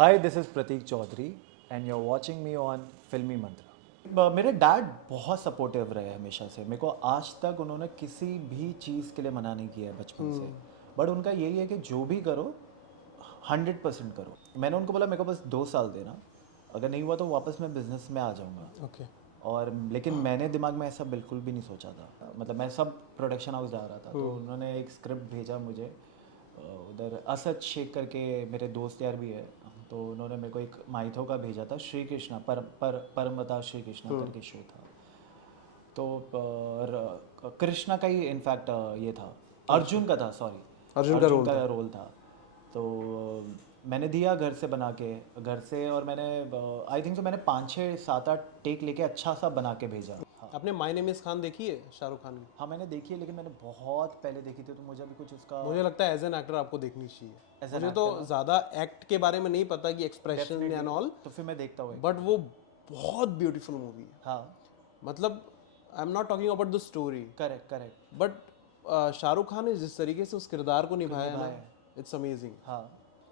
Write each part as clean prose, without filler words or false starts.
Hi, this is Pratik Chaudhary and you're watching me on फिल्मी मंत्रा। मेरे dad बहुत supportive रहे हमेशा से। मेरे को आज तक उन्होंने किसी भी चीज़ के लिए मना नहीं किया है बचपन से। बट उनका यही है कि जो भी करो 100% करो। मैंने उनको बोला मेरे को बस 2 साल देना, अगर नहीं हुआ तो वापस मैं बिजनेस में आ जाऊँगा। ओके और लेकिन मैंने दिमाग में ऐसा बिल्कुल भी नहीं सोचा था। मतलब मैं सब प्रोडक्शन हाउस जा रहा था तो उन्होंने एक स्क्रिप्ट भेजा मुझे। उधर असद शेख करके मेरे दोस्त यार भी है, तो उन्होंने मेरे को एक माइथो का भेजा था, श्री कृष्णा परमता श्री कृष्णा करके शो था। तो कृष्णा का ही इनफैक्ट ये था, अर्जुन का था, सॉरी अर्जुन का अर्जुन रोल का था। रोल था। तो मैंने दिया घर से बना के, घर से, और मैंने आई थिंक तो मैंने 5 6 7 8 टेक लेके अच्छा सा बना के भेजा। हाँ आपने माय नेम इज खान देखी है शाहरुख खान की? हाँ मैंने देखी है, लेकिन मैंने बहुत पहले देखी थी तो मुझे अभी कुछ उसका मुझे लगता है एज एन एक्टर आपको देखनी चाहिए। As an मुझे तो actor ना, ज़्यादा एक्ट के बारे में नहीं पता कि एक्सप्रेशन एंड डेफिनेटली, ऑल, तो फिर मैं देखता हूँ। बट वो बहुत ब्यूटीफुल मूवी है। हाँ मतलब I am not talking about the story, correct correct. But Shahrukh Khan ने जिस तरीके से उस किरदार को निभाया है ना, निभाया है। It's amazing. हाँ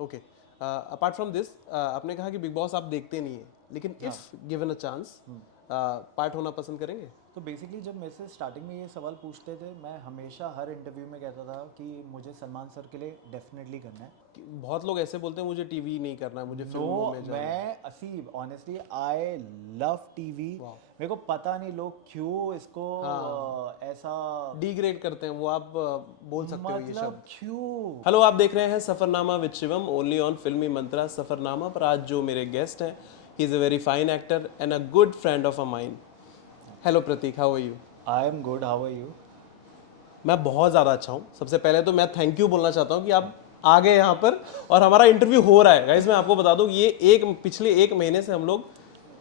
ओके, अपार्ट फ्रॉम दिस, आपने कहा कि बिग बॉस आप देखते नहीं है, लेकिन if given a chance part होना पसंद करेंगे? तो बेसिकली जब मेरे से स्टार्टिंग में ये सवाल पूछते थे, मैं हमेशा हर इंटरव्यू में कहता था कि मुझे सलमान सर के लिए डेफिनेटली करना है। कि बहुत लोग ऐसे बोलते हैं मुझे टीवी नहीं करना है, मुझे फिल्मों नो, में जाना है। मैं असीब ऑनेस्टली आई लव टीवी। मेरे को पता नहीं लोग क्यों इसको ऐसा, डिग्रेड करते हैं वो, आप बोल सकते हो ये मतलब शब्द। क्यों। हेलो, आप देख रहे हैं Safarnama with Shivam only on Filmy Mantra. Safarnama पर आज जो मेरे गेस्ट हैं, he is a very fine actor and a good friend of a mine. Hello Prateek, how are you? I am good, how are you. मैं बहुत ज़्यादा अच्छा हूँ। सबसे पहले तो मैं थैंक यू बोलना चाहता हूँ कि आप आ गए यहाँ पर और हमारा इंटरव्यू हो रहा है। गाइज मैं आपको बता दूँ, ये पिछले 1 महीने से हम लोग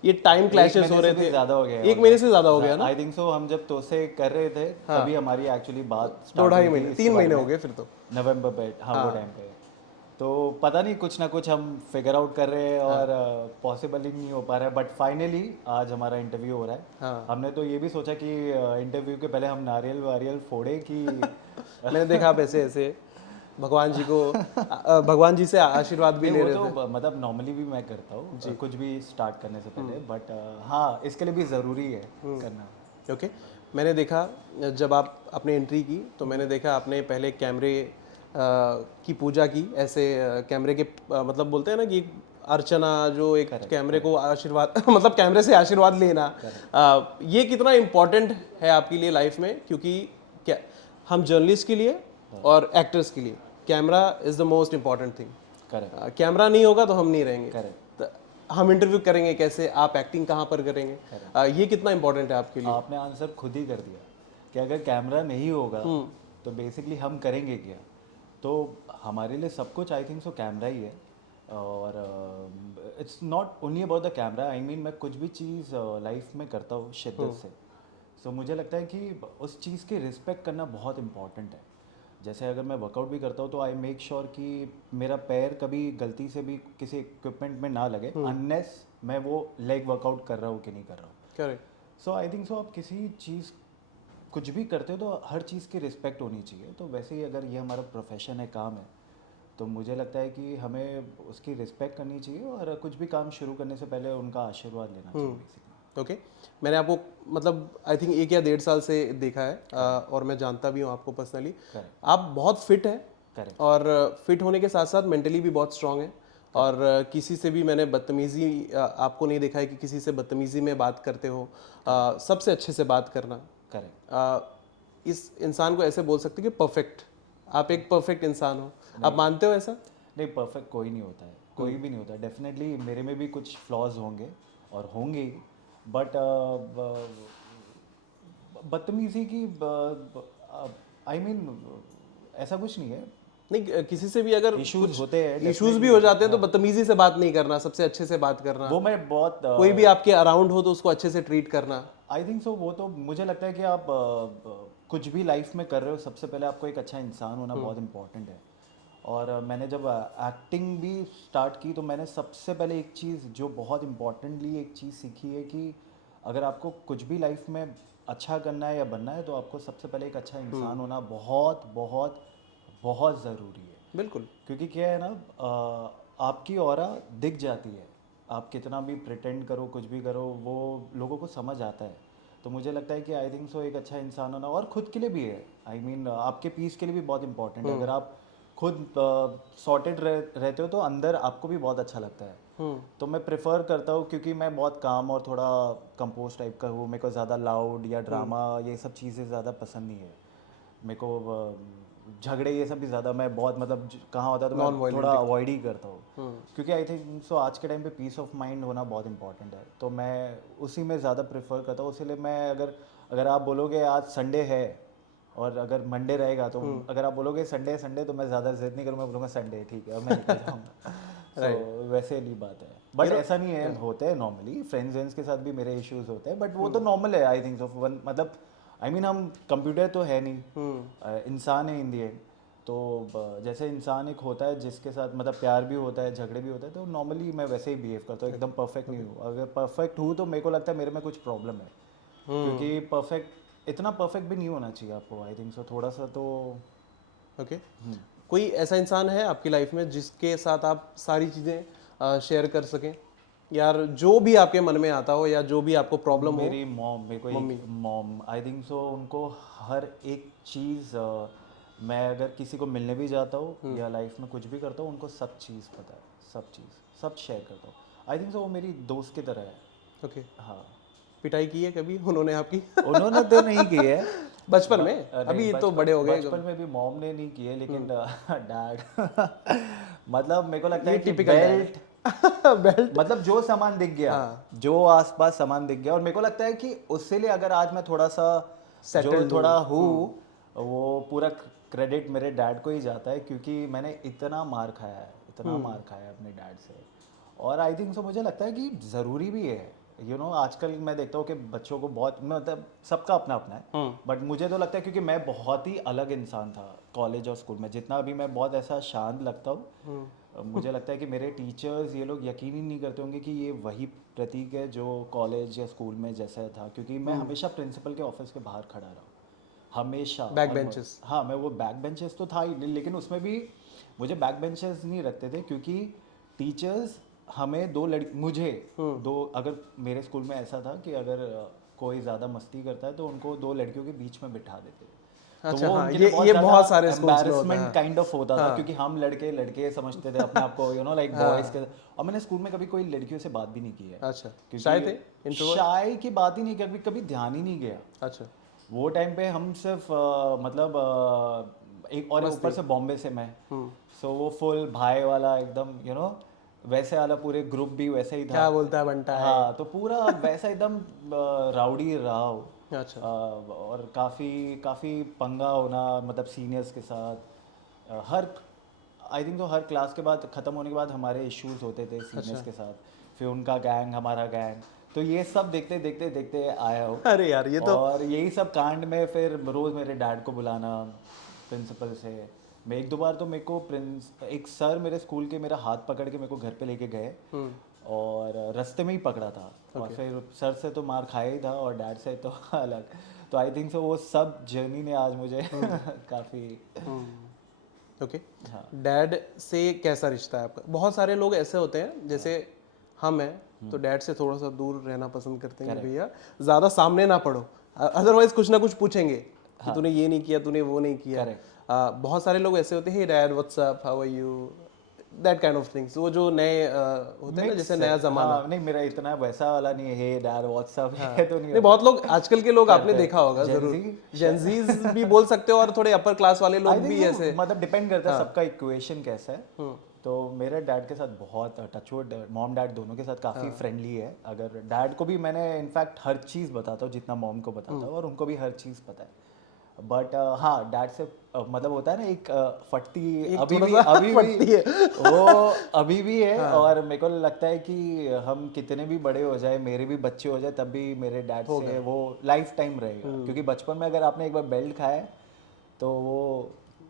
ये टाइम क्लैशेस हो रहे थे। ज़्यादा हो गया 1 महीने से ज़्यादा हो गया ना? आई थिंक सो। हम जब तो से कर रहे थे तभी हमारी एक्चुअली बात स्टार्ट हुई 2 ढाई थी महीने, इसके 3 बारे महीने हो में, गए फिर तो। नवंबर पे। हाँ वो टाइम पे। तो पता नहीं कुछ ना कुछ हम फिगर आउट कर रहे हैं और पॉसिबल ही नहीं हो पा रहा है, बट फाइनली आज हमारा इंटरव्यू हो रहा है। हाँ, हमने तो ये भी सोचा कि इंटरव्यू के पहले हम नारियल वारियल फोड़े कि मैंने देखा आप ऐसे ऐसे भगवान जी को भगवान जी से आशीर्वाद भी नहीं ले वो रहे तो थे। मतलब नॉर्मली भी मैं करता हूँ कुछ भी स्टार्ट करने से पहले, बट हाँ इसके लिए भी ज़रूरी है करना। ओके, मैंने देखा जब आप आपने एंट्री की तो मैंने देखा आपने पहले कैमरे की पूजा की। ऐसे कैमरे के मतलब बोलते हैं ना कि अर्चना, जो एक कैमरे को आशीर्वाद मतलब कैमरे से आशीर्वाद लेना, ये कितना इम्पोर्टेंट है आपके लिए लाइफ में? क्योंकि क्या हम जर्नलिस्ट के लिए और एक्टर्स के लिए camera is the most important thing. Correct camera नहीं होगा तो हम नहीं रहेंगे। करेक्ट। तो हम इंटरव्यू करेंगे कैसे, आप एक्टिंग कहाँ पर करेंगे? ये कितना इंपॉर्टेंट है आपके लिए? आपने आंसर खुद ही कर दिया कि अगर कैमरा नहीं होगा तो बेसिकली हम करेंगे क्या। तो हमारे लिए सब कुछ आई थिंक सो कैमरा ही है। और it's not only about the camera, I mean मैं कुछ भी चीज़ लाइफ में करता हूँ शिद्दत से। सो मुझे लगता है कि उस चीज़ की रिस्पेक्ट करना बहुत इंपॉर्टेंट है। जैसे अगर मैं वर्कआउट भी करता हूँ तो आई मेक श्योर कि मेरा पैर कभी गलती से भी किसी इक्विपमेंट में ना लगे, अनलेस मैं वो लेग वर्कआउट कर रहा हूँ कि नहीं कर रहा हूँ। करेक्ट। सो आई थिंक सो आप किसी चीज़ कुछ भी करते हो तो हर चीज़ की रिस्पेक्ट होनी चाहिए। तो वैसे ही अगर ये हमारा प्रोफेशन है, काम है, तो मुझे लगता है कि हमें उसकी रिस्पेक्ट करनी चाहिए और कुछ भी काम शुरू करने से पहले उनका आशीर्वाद लेना चाहिए बेसिकली। ओके, मैंने आपको मतलब आई थिंक 1 या 1.5 साल से देखा है, और मैं जानता भी हूँ आपको पर्सनली। करेक्ट आप बहुत फिट हैं करेक्ट और फिट होने के साथ साथ मेंटली भी बहुत स्ट्रांग है। और किसी से भी मैंने बदतमीजी आपको नहीं देखा है कि किसी से बदतमीजी में बात करते हो। सबसे अच्छे से बात करना। करेक्ट। इस इंसान को ऐसे बोल सकते हैं कि परफेक्ट, आप एक परफेक्ट इंसान हो। आप मानते हो ऐसा? नहीं, परफेक्ट कोई नहीं होता है, कोई भी नहीं होता। डेफिनेटली मेरे में भी कुछ फ्लॉज होंगे और होंगे ही, बट बदतमीजी की आई मीन ऐसा कुछ नहीं है। नहीं, किसी से भी अगर इश्यूज कुछ होते हैं, इश्यूज भी हो जाते हैं तो बदतमीजी से बात नहीं करना, सबसे अच्छे से बात करना। वो मैं बहुत कोई भी आपके अराउंड हो तो उसको अच्छे से ट्रीट करना। आई थिंक सो। वो तो मुझे लगता है कि आप कुछ भी लाइफ में कर रहे हो, सबसे पहले आपको एक अच्छा इंसान होना बहुत इंपॉर्टेंट है। और मैंने जब एक्टिंग भी स्टार्ट की तो मैंने सबसे पहले एक चीज़ जो बहुत इम्पोर्टेंटली एक चीज़ सीखी है कि अगर आपको कुछ भी लाइफ में अच्छा करना है या बनना है तो आपको सबसे पहले एक अच्छा इंसान होना बहुत बहुत बहुत ज़रूरी है। बिल्कुल। क्योंकि क्या है ना, आपकी ऑरा दिख जाती है, आप कितना भी प्रिटेंड करो, कुछ भी करो, वो लोगों को समझ आता है। तो मुझे लगता है कि आई थिंक सो एक अच्छा इंसान होना, और खुद के लिए भी है, आई मीन आपके पीस के लिए भी बहुत इंपॉर्टेंट है। अगर आप खुद सॉर्टेड रहते हो तो अंदर आपको भी बहुत अच्छा लगता है। तो मैं प्रेफर करता हूँ, क्योंकि मैं बहुत काम और थोड़ा कंपोज टाइप का हूँ, मेरे को ज़्यादा लाउड या ड्रामा ये सब चीज़ें ज़्यादा पसंद नहीं है। मेरे को झगड़े ये सब भी ज़्यादा, मैं बहुत मतलब कहाँ होता है तो मैं थोड़ा अवॉइड ही करता हूँ, क्योंकि आई थिंक सो आज के टाइम पे पीस ऑफ माइंड होना बहुत इंपॉर्टेंट है। तो मैं उसी में ज़्यादा प्रेफर करता हूँ। इसलिए मैं अगर आप बोलोगे आज संडे है और अगर मंडे रहेगा, तो अगर आप बोलोगे संडे संडे, तो मैं ज़्यादा जिद नहीं करूँगा, मैं बोलूँगा संडे ठीक है और मैं निकल जाऊँगा। सो वैसे वाली बात है, बट ऐसा नहीं है, होते हैं नॉर्मली फ्रेंड्स के साथ भी मेरे इश्यूज होते हैं, बट वो तो नॉर्मल है आई थिंक सो। मतलब आई मीन हम कंप्यूटर तो है नहीं, इंसान है इन दी एंड। तो जैसे इंसान एक होता है जिसके साथ मतलब प्यार भी होता है, झगड़े भी होते हैं, तो नॉर्मली मैं वैसे ही बिहेव करता हूँ, एकदम परफेक्ट नहीं हूँ। अगर परफेक्ट हूँ तो मेरे को लगता है मेरे में कुछ प्रॉब्लम है, क्योंकि परफेक्ट इतना परफेक्ट भी नहीं होना चाहिए आपको, आई थिंक सो थोड़ा सा तो। ओके कोई ऐसा इंसान है आपकी लाइफ में जिसके साथ आप सारी चीज़ें शेयर कर सकें, यार जो भी आपके मन में आता हो या जो भी आपको प्रॉब्लम हो? मेरी मॉम, मेरे को एक मॉम, आई थिंक सो उनको हर एक चीज़, मैं अगर किसी को मिलने भी जाता हूँ या लाइफ में कुछ भी करता हूँ, उनको सब चीज़ पता है, सब चीज़ सब शेयर करता हूँ। आई थिंक सो वो मेरी दोस्त की तरह है। ओके हाँ, पिटाई की है कभी उन्होंने आपकी? उन्होंने तो नहीं की है बचपन में, नहीं, अभी तो बड़े हो गए। बचपन में भी मॉम ने नहीं की है, लेकिन डैड मतलब मेरे को लगता ये है कि टिपिकल बेल्ट बेल्ट मतलब जो सामान दिख गया, जो आसपास सामान दिख गया, और मेरे को लगता है कि उससे लिए अगर आज मैं थोड़ा सा जो Settled थोड़ा हूँ, वो पूरा क्रेडिट मेरे डैड को ही जाता है, क्योंकि मैंने इतना मार खाया है, इतना मार खाया है अपने डैड से। और आई थिंक सो मुझे लगता है कि ज़रूरी भी है, आजकल मैं देखता हूँ कि बच्चों को बहुत, मतलब सबका अपना अपना है, बट मुझे तो लगता है क्योंकि मैं बहुत ही अलग इंसान था कॉलेज और स्कूल में, जितना अभी मैं बहुत ऐसा शांत लगता हूँ, मुझे लगता है कि मेरे टीचर्स ये लोग यकीन ही नहीं करते होंगे कि ये वही प्रतीक है जो कॉलेज या स्कूल में जैसा था, क्योंकि मैं हमेशा प्रिंसिपल के ऑफिस के बाहर खड़ा रहा, हमेशा बैक almost। बेंचेस। हाँ, मैं वो बैक बेंचेस तो था ही, लेकिन उसमें भी मुझे बैक बेंचेस नहीं रखते थे, क्योंकि टीचर्स हमें मुझे दो, अगर मेरे स्कूल में ऐसा था कि अगर कोई ज़्यादा मस्ती करता है तो उनको दो लड़कियों के बीच में बिठा देते। तो अच्छा वो हाँ, उनके लिए बहुत ये ज़्यादा बहुत सारे स्कूल्स में होता है। एम्बैरेसमेंट काइंड ऑफ होता था, क्योंकि हम लड़के लड़के समझते थे अपने आप को, लाइक बॉयज़ के। और मैंने स्कूल में कभी कोई लड़कियों से बात भी नहीं की है, अच्छा शायद थे क्योंकि शाय की बात ही नहीं, कभी कभी ध्यान ही नहीं गया। अच्छा वो टाइम पे हम सिर्फ मतलब एक और ऊपर से बॉम्बे से मैं, सो वो फुल भाई वाला एकदम वैसे वाला पूरे ग्रुप भी वैसे ही था। क्या बोलता है बंटा है। हाँ, तो पूरा वैसा एकदम राउडी रहा हो। अच्छा और काफ़ी काफ़ी पंगा होना, मतलब सीनियर्स के साथ। हर आई थिंक तो हर क्लास के बाद ख़त्म होने के बाद हमारे इश्यूज होते थे सीनियर्स के साथ, फिर उनका गैंग हमारा गैंग, तो ये सब देखते देखते देखते आया हो। अरे यार ये तो और यही सब कांड में फिर रोज़ मेरे डैड को बुलाना प्रिंसिपल से। मैं एक दो बार तो मेरे को एक सर मेरे स्कूल के मेरा हाथ पकड़ के मेरे को घर पे लेके गए, और रास्ते में ही पकड़ा था। और फिर सर से तो मार खाया ही था और डैड से तो अलग। तो आई थिंक सो वो सब जर्नी ने आज मुझे काफ़ी। ओके डैड से कैसा रिश्ता है आपका? बहुत सारे लोग ऐसे होते हैं, जैसे हम हैं तो डैड से थोड़ा सा दूर रहना पसंद करते हैं, भैया ज़्यादा सामने ना पढ़ो, अदरवाइज कुछ ना कुछ पूछेंगे कि तूने ये नहीं किया, तूने वो नहीं किया। बहुत सारे लोग ऐसे होते हैं, dad what's up how are you, that kind of things, वो जो नए होते हैं ना, जैसे नया जमाना। हाँ, नहीं मेरा इतना वैसा वाला नहीं है, हे डैड व्हाट्सअप है तो नहीं। नहीं बहुत लोग आजकल के लोग आपने देखा होगा जरूर, जेंजीज भी बोल सकते हो और थोड़े अपर क्लास वाले लोग भी ऐसे, मतलब डिपेंड करता है सबका इक्वेशन कैसा है। तो मेरे डैड के साथ बहुत टचवुड, मॉम डैड दोनों के साथ काफ़ी फ्रेंडली है। अगर डैड को भी मैंने इनफैक्ट हर चीज़ बताता हूँ जितना मॉम को बताता हूँ, और उनको भी हर चीज़ पता है। बट हाँ, डैड से मतलब होता है ना एक फटती, अभी भी है वो अभी भी है। और मेरे को लगता है कि हम कितने भी बड़े हो जाए, मेरे भी बच्चे हो जाए, तब भी मेरे डैड से वो लाइफ टाइम रहेगा, क्योंकि बचपन में अगर आपने एक बार बेल्ट खाया है तो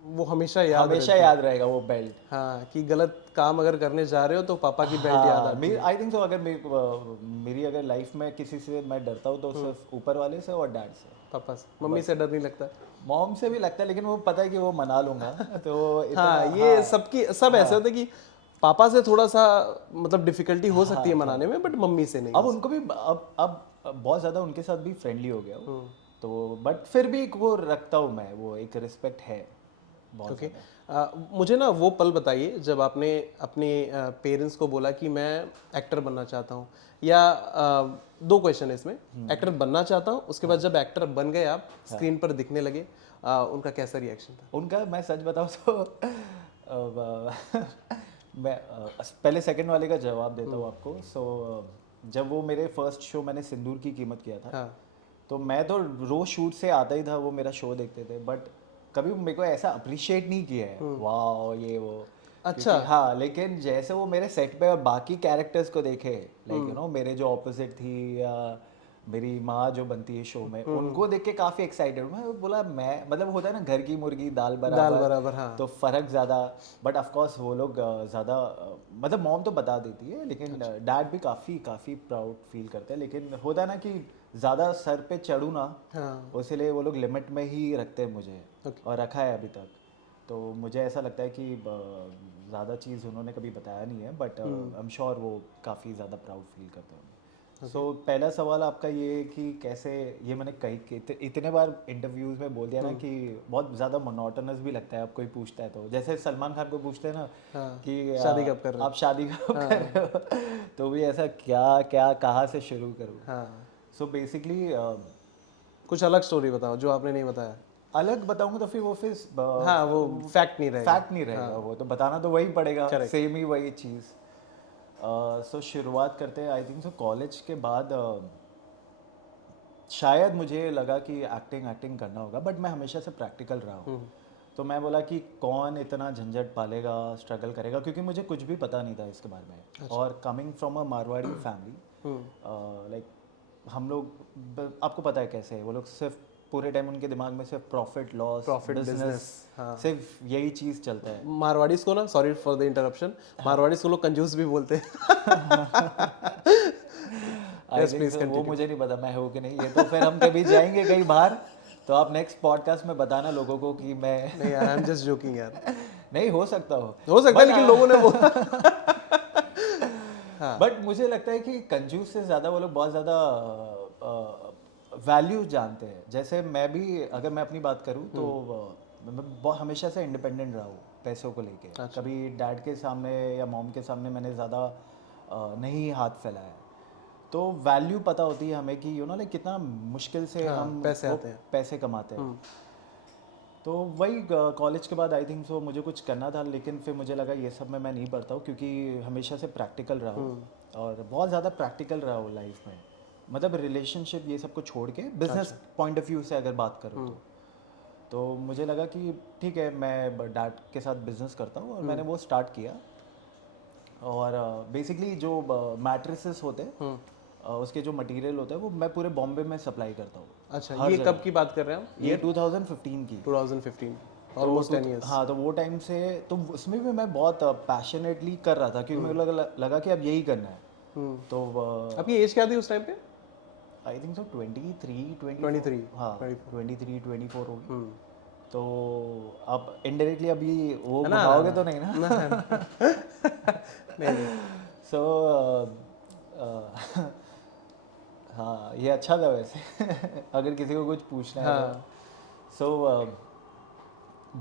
वो हमेशा याद रहेगा वो बेल्ट। हाँ, कि गलत काम अगर करने जा रहे हो तो पापा की बेल्ट याद आती है। आई थिंक सो अगर मेरी अगर लाइफ में किसी से मैं डरता हूँ तो सिर्फ ऊपर वाले से और डैड से। पापा से, मम्मी से डर नहीं लगता? मॉम से भी लगता है, लेकिन वो पता है कि वो मना लूंगा तो हाँ, ये सबकी सब ऐसे होते कि पापा से थोड़ा सा मतलब डिफिकल्टी हो सकती है मनाने में, बट मम्मी से नहीं। अब उनको भी अब बहुत ज़्यादा उनके साथ भी फ्रेंडली हो गया हूँ, तो बट फिर भी वो रखता हूँ मैं, वो एक रिस्पेक्ट है बहुत ओके ज़्यादा। मुझे ना वो पल बताइए जब आपने अपने पेरेंट्स को बोला कि मैं एक्टर बनना चाहता हूँ, या दो क्वेश्चन है इसमें, एक्टर बनना चाहता हूँ, उसके बाद जब एक्टर बन गए आप, स्क्रीन पर दिखने लगे, उनका कैसा रिएक्शन था? उनका मैं सच बताऊँ तो मैं पहले सेकंड वाले का जवाब देता हूँ आपको। सो जब वो मेरे फर्स्ट शो मैंने सिंदूर की कीमत किया था, हाँ तो मैं तो रोज शूट से आता ही था, वो मेरा शो देखते थे, बट कभी मेरे को ऐसा अप्रिशिएट नहीं किया है वाह ये वो। अच्छा। क्योंकि हाँ, लेकिन जैसे वो मेरे सेट पे और बाकी कैरेक्टर्स को देखे, लाइक मेरे जो ऑपोजिट थी या मेरी माँ जो बनती है शो में, उनको देख के काफ़ी एक्साइटेड हूँ। मैं बोला मैं मतलब होता है ना घर की मुर्गी दाल दाल बराबर, बराबर, हाँ। तो फ़र्क ज़्यादा। बट ऑफ कोर्स वो लोग ज़्यादा मतलब मॉम तो बता देती है, लेकिन डैड भी काफ़ी काफ़ी प्राउड फील करते हैं। लेकिन होता है ना कि ज़्यादा सर पे चढ़ूँ ना, हाँ इसीलिए वो लोग लिमिट में ही रखते हैं मुझे, और रखा है अभी तक। तो मुझे ऐसा लगता है कि ज़्यादा चीज़ उन्होंने कभी बताया नहीं है, बट आई एम श्योर वो काफ़ी ज़्यादा प्राउड फील करते हैं। सो पहला सवाल आपका ये है कि कैसे, ये मैंने कई इतने बार इंटरव्यूज़ में बोल दिया ना कि बहुत ज़्यादा मोनोटोनस भी लगता है। अब कोई पूछता है तो, जैसे सलमान खान को पूछते हैं ना हाँ, कि शादी कब कर रहे हो? आप शादी कब कर रहे हो, तो भी ऐसा क्या क्या कहाँ से शुरू करूँ। हाँ सो बेसिकली कुछ अलग स्टोरी बताओ जो आपने नहीं बताया। अलग बताऊंगा तो फिर वो फिर हाँ वो फैक्ट नहीं रहेगा। फैक्ट नहीं रहेगा, वो तो बताना तो वही पड़ेगा, Correct. सेम ही वही चीज़। सो शुरुआत करते हैं आई थिंक सो कॉलेज के बाद। शायद मुझे लगा कि एक्टिंग एक्टिंग करना होगा, बट मैं हमेशा से प्रैक्टिकल रहा हूँ। तो मैं बोला कि कौन इतना झंझट पालेगा, स्ट्रगल करेगा, क्योंकि मुझे कुछ भी पता नहीं था इसके बारे में। और coming from a Marwari family, like हम लोग आपको पता है कैसे है, वो लोग सिर्फ पूरे टाइम उनके दिमाग में सिर्फ profit loss, Profit, business, business, हाँ। सिर्फ यही चीज़ चलता है। मारवाड़ीज को ना, sorry for the interruption, Marwaris को लोग कंजूस भी बोलते हैं। आई यस थिंक प्लीज सो, वो कंटिन्यू। मुझे नहीं पता मैं हूँ कि नहीं, ये तो फिर हम कभी जाएंगे कहीं बाहर, तो आप नेक्स्ट पॉडकास्ट में बताना लोगों को कि मैं नहीं यार, आई एम जस्ट जोकिंग यार। नहीं हो सकता हो सकता है, But, लेकिन लोगों ने वो बट मुझे लगता है कि कंजूस से ज़्यादा वो लोग बहुत ज़्यादा वैल्यू जानते हैं। जैसे मैं भी अगर मैं अपनी बात करूँ तो मैं बहुत हमेशा से इंडिपेंडेंट रहा हूँ पैसों को लेके। कभी डैड के सामने या मॉम के सामने मैंने ज़्यादा नहीं हाथ फैलाया। तो वैल्यू पता होती है हमें कि लाइक कितना मुश्किल से हम पैसे वो आते हैं। पैसे कमाते हैं। तो वही कॉलेज के बाद आई थिंक सो मुझे कुछ करना था, लेकिन फिर मुझे लगा ये सब में मैं नहीं पढ़ता हूँ, क्योंकि हमेशा से प्रैक्टिकल रहा हूँ और बहुत ज़्यादा प्रैक्टिकल रहा हूँ लाइफ में। मतलब रिलेशनशिप ये सब को छोड़ के बिजनेस पॉइंट ऑफ व्यू से अगर बात करूँ तो मुझे लगा कि ठीक है मैं डैड के साथ बिजनेस करता हूँ, और मैंने वो स्टार्ट किया। और बेसिकली जो मैट्रेसेस होते हैं उसके जो मटेरियल होता है वो मैं पूरे बॉम्बे में सप्लाई करता हूँ। अच्छा, ये कब की बात कर रहे हैं हम? ये 2015 की। 2015, तो ऑलमोस्ट 10 इयर्स। हाँ, तो वो टाइम से तो उसमें भी मैं बहुत पैशनेटली कर रहा था, क्योंकि मुझे लगा कि अब यही करना है। तो आपकी एज क्या थी उस टाइम पे? आई थिंक सो 23 23, हाँ 24। 23-24 होगी। तो आप इनडायरेक्टली अभी वो है ना? घुमाओगे तो नहीं ना? नहीं नहीं। सो हाँ, ये अच्छा था वैसे अगर किसी को कुछ पूछना है हाँ। तो। सो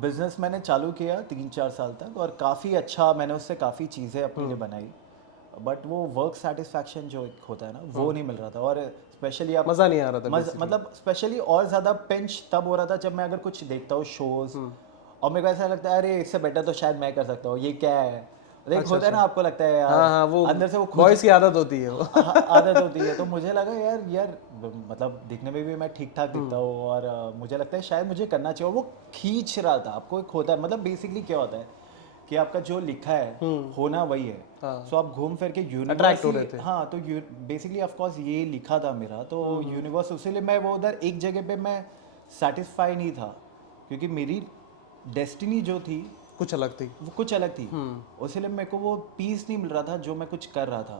बिजनेस मैंने चालू किया 3-4 साल तक, और काफ़ी अच्छा मैंने उससे काफ़ी चीज़ें अपने लिए बनाई, बट वो वर्क सेटिस्फैक्शन जो एक होता है ना वो नहीं मिल रहा था। और स्पेशली आप मजा नहीं आ रहा था basically। मतलब स्पेशली और ज़्यादा पिंच तब हो रहा था जब मैं अगर कुछ देखता हूँ शोज़, और मेरे को ऐसा लगता है अरे इससे बेटर तो शायद मैं कर सकता हूँ, ये क्या है। देख होता है ना, आपको लगता है यार हाँ हाँ, वो अंदर से वो बॉयज की आदत होती है वो। आदत होती है। तो मुझे लगा यार मतलब दिखने में भी मैं ठीक ठाक दिखता हूँ, और मुझे लगता है शायद मुझे करना चाहिए। और वो खींच रहा था, आपको एक होता है मतलब बेसिकली क्या होता है कि आपका जो लिखा है होना वही है। सो आप घूम फिर के यूनिवर्स हो रहे थे। हाँ, तो बेसिकली ऑफ कोर्स ये लिखा था मेरा, तो यूनिवर्स, उसीलिए मैं वो उधर एक जगह पे मैं सेटिस्फाई नहीं था, क्योंकि मेरी डेस्टिनी जो थी कुछ अलग थी। वो कुछ अलग थी। इसलिए मेरे को वो पीस नहीं मिल रहा था जो मैं कुछ कर रहा था।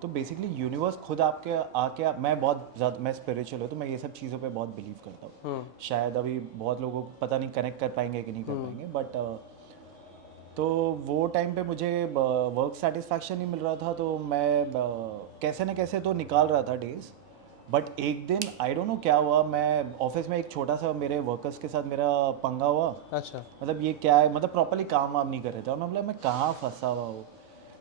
तो बेसिकली यूनिवर्स खुद आपके आके, मैं बहुत ज़्यादा मैं स्पिरिचुअल हूँ, तो मैं ये सब चीज़ों पे बहुत बिलीव करता हूँ। शायद अभी बहुत लोगों को पता नहीं कनेक्ट कर पाएंगे कि नहीं कर पाएंगे, बट तो तो वो टाइम पे मुझे वर्क सेटिस्फैक्शन नहीं मिल रहा था, तो मैं कैसे न कैसे तो निकाल रहा था डेज। बट एक दिन आई डोंट नो क्या हुआ, मैं ऑफिस में एक छोटा सा मेरे वर्कर्स के साथ मेरा पंगा हुआ। अच्छा। मतलब ये क्या है, मतलब प्रॉपरली काम वाम नहीं कर रहे थे, और मैं बोला मैं कहाँ फंसा हुआ हूँ।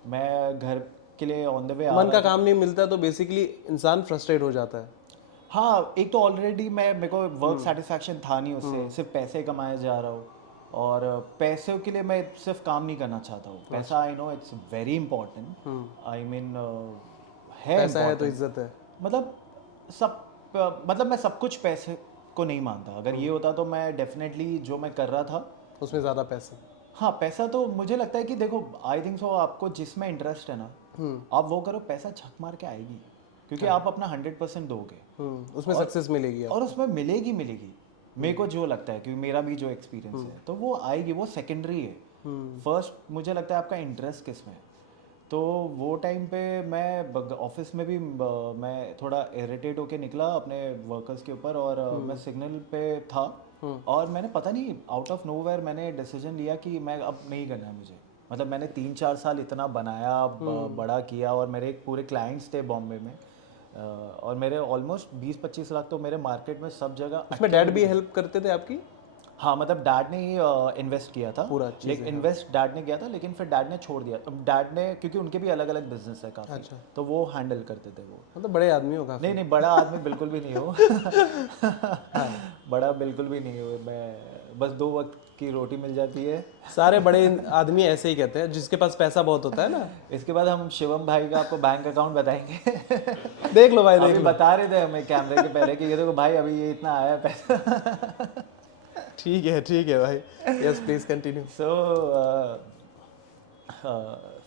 मैं घर के लिए ऑन द वे आ मन रहा का था। काम नहीं मिलता तो बेसिकली इंसान फ्रस्ट्रेट हो जाता है। हाँ, एक तो ऑलरेडी मेरे को वर्क सेटिस्फैक्शन था नहीं उससे, सिर्फ पैसे कमाए जा रहा हूँ। और पैसों के लिए मैं सिर्फ काम नहीं करना चाहता हूँ। पैसा I know it's very important, I mean है पैसा है तो इम्पॉर्टेंट। इज्जत है। मतलब सब मतलब मैं सब कुछ पैसे को नहीं मानता। अगर ये होता तो मैं डेफिनेटली जो मैं कर रहा था। उसमें ज़्यादा पैसा। हाँ, पैसा तो मुझे लगता है कि देखो, आई थिंक सो आपको जिसमें इंटरेस्ट है ना, आप वो करो, पैसा झक मार के आएगी, क्योंकि आप अपना 100% दोगे उसमें और सक्सेस मिलेगी और आपको। उसमें मिलेगी मिलेगी। मेरे को जो लगता है, क्योंकि मेरा भी जो एक्सपीरियंस है, तो वो आएगी, वो सेकेंडरी है। फर्स्ट मुझे लगता है आपका इंटरेस्ट किस में है। तो वो टाइम पे मैं ऑफिस में भी मैं थोड़ा इरिटेट होके निकला अपने वर्कर्स के ऊपर, और मैं सिग्नल पे था। और मैंने पता नहीं आउट ऑफ नोवेयर मैंने डिसीजन लिया कि मैं अब नहीं करना है मुझे। मतलब मैंने 3-4 साल इतना बनाया, बड़ा किया, और मेरे एक पूरे क्लाइंट्स थे बॉम्बे में। और मेरे ऑलमोस्ट 20-25 लाख तो मेरे मार्केट में सब जगह उसमें डैड भी हेल्प करते थे आपकी? हाँ, मतलब डैड ने ही इन्वेस्ट किया था। पूरा लेकिन चीज़ें, हाँ। इन्वेस्ट डैड ने किया था, लेकिन फिर डैड ने छोड़ दिया। अब डैड ने, क्योंकि उनके भी अलग अलग बिजनेस है काफ़ी, अच्छा। तो वो हैंडल करते थे वो। मतलब बड़े आदमी हो नहीं काफ़ी। नहीं, बड़ा आदमी बिल्कुल भी नहीं हो। बड़ा बिल्कुल भी नहीं हो मैं, बस 2 वक्त की रोटी मिल जाती है। सारे बड़े आदमी ऐसे ही कहते हैं, जिसके पास पैसा बहुत होता है ना। इसके बाद हम शिवम भाई का आपको बैंक अकाउंट बताएंगे। देख लो भाई, देख अभी लो। बता रहे थे हमें कैमरे के पहले कि ये देखो भाई, अभी ये इतना आया है पैसा। ठीक है भाई। Yes please continue. सो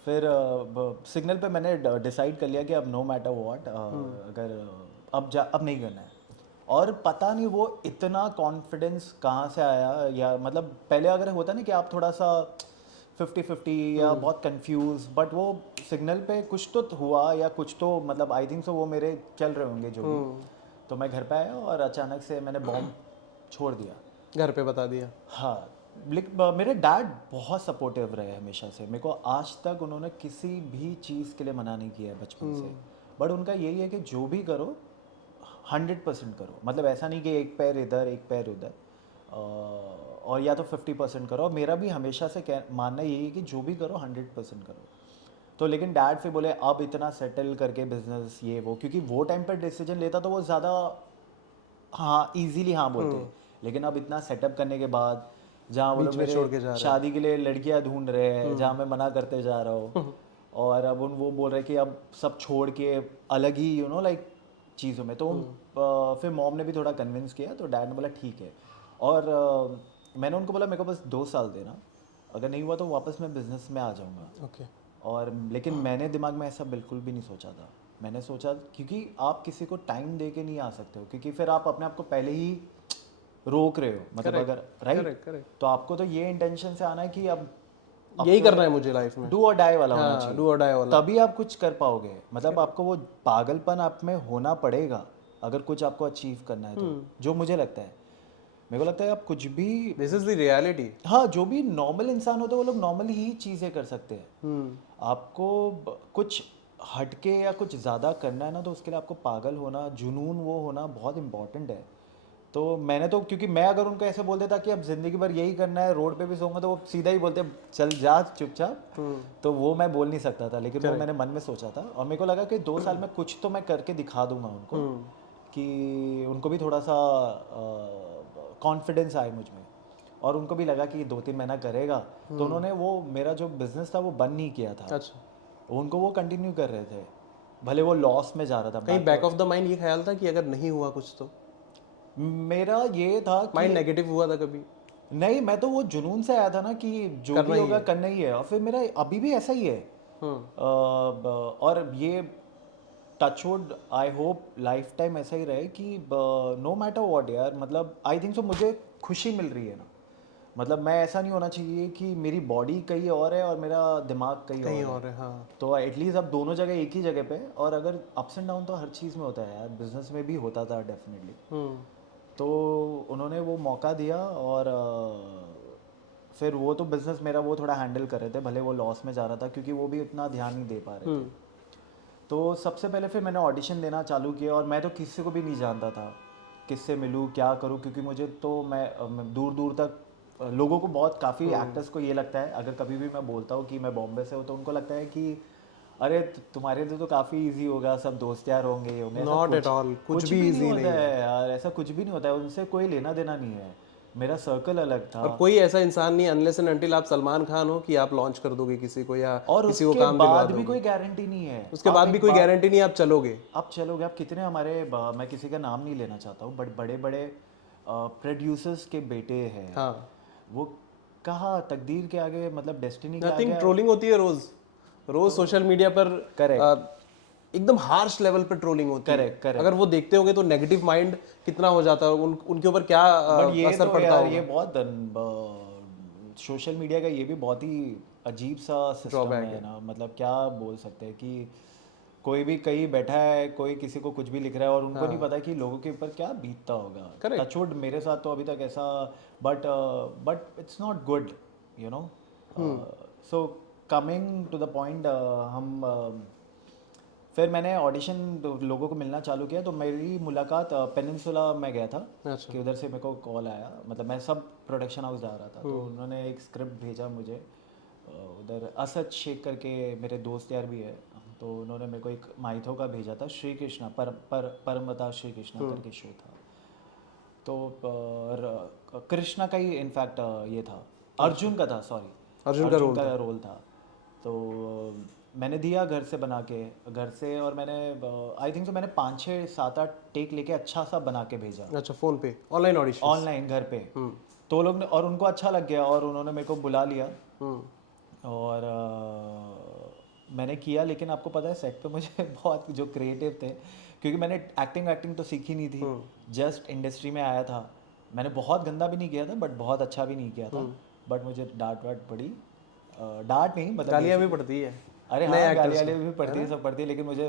फिर सिग्नल पे मैंने डिसाइड कर लिया कि अब नो मैटर व्हाट, अगर अब नहीं करना है। और पता नहीं वो इतना कॉन्फिडेंस कहाँ से आया, या मतलब पहले अगर होता ना कि आप थोड़ा सा 50-50 या बहुत कंफ्यूज, बट वो सिग्नल पे कुछ तो हुआ, या कुछ तो मतलब आई थिंक सो वो मेरे चल रहे होंगे जो भी। तो मैं घर पे आया और अचानक से मैंने बॉम्ब छोड़ दिया। घर पे बता दिया। हाँ, मेरे डैड बहुत सपोर्टिव रहे हमेशा से। मेरे को आज तक उन्होंने किसी भी चीज़ के लिए मना नहीं किया है बचपन से। बट उनका यही है कि जो भी करो 100% करो। मतलब ऐसा नहीं कि एक पैर इधर एक पैर उधर, और या तो 50% करो। और मेरा भी हमेशा से मानना यही है कि जो भी करो 100% करो। तो लेकिन डैड फिर बोले अब इतना सेटल करके बिजनेस ये वो, क्योंकि वो टाइम पर डिसीजन लेता तो वो ज़्यादा हाँ इजीली हाँ बोलते। लेकिन अब इतना सेटअप करने के बाद, जहाँ वो लोग बीच में छोड़ के जा मेरे रहे हैं। शादी के लिए लड़कियां ढूंढ रहे हैं, जहाँ मैं मना करते जा रहा हूँ, और अब वो बोल रहे हैं कि अब सब छोड़ के अलग ही लाइक चीज़ों में। तो फिर मॉम ने भी थोड़ा कन्विंस किया, तो डैड ने बोला ठीक है। और मैंने उनको बोला मेरे को बस 2 साल देना, अगर नहीं हुआ तो वापस मैं बिज़नेस में आ जाऊँगा। ओके। और लेकिन मैंने दिमाग में ऐसा बिल्कुल भी नहीं सोचा था। मैंने सोचा, क्योंकि आप किसी को टाइम दे के नहीं आ सकते हो, क्योंकि फिर आप अपने आप को पहले ही रोक रहे हो। मतलब Correct, अगर राइट, करेक्ट। तो आपको तो ये इंटेंशन से आना है कि अब यही करना है मुझे लाइफ में। डू और डाई वाला होना हाँ, चाहिए, डू और डाई वाला। तभी आप कुछ कर पाओगे। मतलब आपको वो पागलपन आप में होना पड़ेगा अगर कुछ आपको अचीव करना है तो। जो मुझे लगता है, मेरे को लगता है आप कुछ भी, दिस इज द रियलिटी। हाँ, जो भी नॉर्मल इंसान होते हैं वो लोग नॉर्मली ही चीज़ें कर सकते हैं। आपको कुछ हटके या कुछ ज़्यादा करना है ना, तो उसके लिए आपको पागल होना, जुनून वो होना बहुत इंपॉर्टेंट है। तो मैंने तो, क्योंकि मैं अगर उनको ऐसे बोल देता कि अब ज़िंदगी भर यही करना है, रोड पे भी सोऊंगा, तो वो सीधा ही बोलते चल जा चुपचाप। तो वो मैं बोल नहीं सकता था, लेकिन वो मैंने मन में सोचा था। और मेरे को लगा कि 2 साल में कुछ तो मैं करके दिखा दूंगा उनको, कि उनको भी थोड़ा सा कॉन्फिडेंस आए मुझ में। और उनको भी लगा कि 2-3 महीना करेगा, तो उन्होंने वो मेरा जो बिजनेस था वो बंद नहीं किया था। अच्छा। उनको वो कंटिन्यू कर रहे थे, भले वो लॉस में जा रहा था। कहीं बैक ऑफ द माइंड ये ख्याल था कि अगर नहीं हुआ कुछ तो? मेरा ये था कि माइंड नेगेटिव हुआ था कभी? नहीं, मैं तो वो जुनून से आया था ना कि जो करना भी ही होगा है। करना ही है। और फिर मेरा अभी भी ऐसा ही है। और ये touchwood, I hope life time ऐसा ही रहे कि नो मैटर व्हाट यार, मतलब आई थिंक सो मुझे खुशी मिल रही है ना। मतलब मैं ऐसा नहीं होना चाहिए कि मेरी बॉडी कहीं और है और मेरा दिमाग कहीं कहीं और और है। है, हाँ। तो एटलीस्ट अब दोनों जगह एक ही जगह पे। और अगर अप्स एंड डाउन तो हर चीज़ में होता है यार, बिजनेस में भी होता था डेफिनेटली। तो उन्होंने वो मौका दिया, और फिर वो तो बिजनेस मेरा वो थोड़ा हैंडल कर रहे थे, भले वो लॉस में जा रहा था क्योंकि वो भी उतना ध्यान नहीं दे पा रहे थे। तो सबसे पहले फिर मैंने ऑडिशन देना चालू किया और मैं तो किसी को भी नहीं जानता था, किससे मिलूँ क्या करूँ, क्योंकि मुझे तो मैं दूर दूर तक लोगों को बहुत काफ़ी एक्टर्स को ये लगता है, अगर कभी भी मैं बोलता हूँ कि मैं बॉम्बे से हूँ तो उनको लगता है कि अरे तुम्हारे लिए तो काफ़ी इजी होगा, सब दोस्त यार होंगे ये होंगे। ऐसा नॉट एट ऑल, कुछ भी नहीं इजी होता नहीं है। है यार, ऐसा कुछ भी नहीं होता है, उनसे कोई लेना देना नहीं है। मेरा सर्कल अलग था। और कोई ऐसा इंसान नहीं अनलेस एंड अनटिल आप सलमान खान हो कि आप लॉन्च कर दोगे किसी को या और किसी को उसके काम दिलवा बाद भी दोगे। कोई गारंटी नहीं है। उसके बाद भी कोई गारंटी नहीं आप चलोगे। आप चलोगे, आप कितने हमारे मैं किसी का नाम नहीं लेना चाहता हूँ, बट बड़े बड़े प्रोड्यूसर्स के बेटे हैं, हाँ, वो कहाँ तकदीर के आगे, मतलब डेस्टिनी के नथिंग, आगे। ट्रोलिंग होती है रोज रोज सोशल मीडिया पर। करेक्ट एकदम हार्श लेवल पर ट्रोलिंग होती है। Correct correct. अगर वो देखते होंगे तो नेगेटिव माइंड कितना हो जाता है, उनके ऊपर क्या बट ये असर तो पड़ता यार होगा। ये बहुत सोशल मीडिया का ये भी बहुत ही अजीब सा सिस्टम है ना, मतलब क्या बोल सकते हैं कि कोई भी कहीं बैठा है, कोई किसी को कुछ भी लिख रहा है और उनको नहीं पता कि लोगों के ऊपर क्या बीतता होगा। Correct. टचवुड मेरे साथ तो अभी तक ऐसा, but it's not good, you know. So coming to the point, हम फिर मैंने ऑडिशन लोगों को मिलना चालू किया, तो मेरी मुलाकात पेनिनसुला में गया था अच्छा। कि उधर से मेरे को कॉल आया, मतलब मैं सब प्रोडक्शन हाउस जा रहा था, तो उन्होंने एक स्क्रिप्ट भेजा मुझे। उधर असद शेख करके मेरे दोस्त यार भी है, तो उन्होंने मेरे को एक माइथो का भेजा था, श्री कृष्णा परमता श्री कृष्णा करके शो था। तो कृष्णा का ही इनफैक्ट ये था, अर्जुन का था, सॉरी अर्जुन का रोल था। तो मैंने दिया घर से बना के, घर से, और मैंने आई थिंक तो मैंने 5 6 7 8 टेक लेके अच्छा सा बना के भेजा अच्छा, फोन पे ऑनलाइन ऑडिशन। ऑनलाइन घर पे। तो वो लोग ने, और उनको अच्छा लग गया और उन्होंने मेरे को बुला लिया और मैंने किया। लेकिन आपको पता है सेट पे मुझे बहुत जो क्रिएटिव थे, क्योंकि मैंने एक्टिंग तो सीखी नहीं थी, जस्ट इंडस्ट्री में आया था। मैंने बहुत गंदा भी नहीं किया था बट बहुत अच्छा भी नहीं किया था, बट मुझे डांट वाट पड़ी, डांट नहीं मतलब गालियां भी पड़ती है। अरे हाँ गालियाँ भी पड़ती है, सब पड़ती है, लेकिन मुझे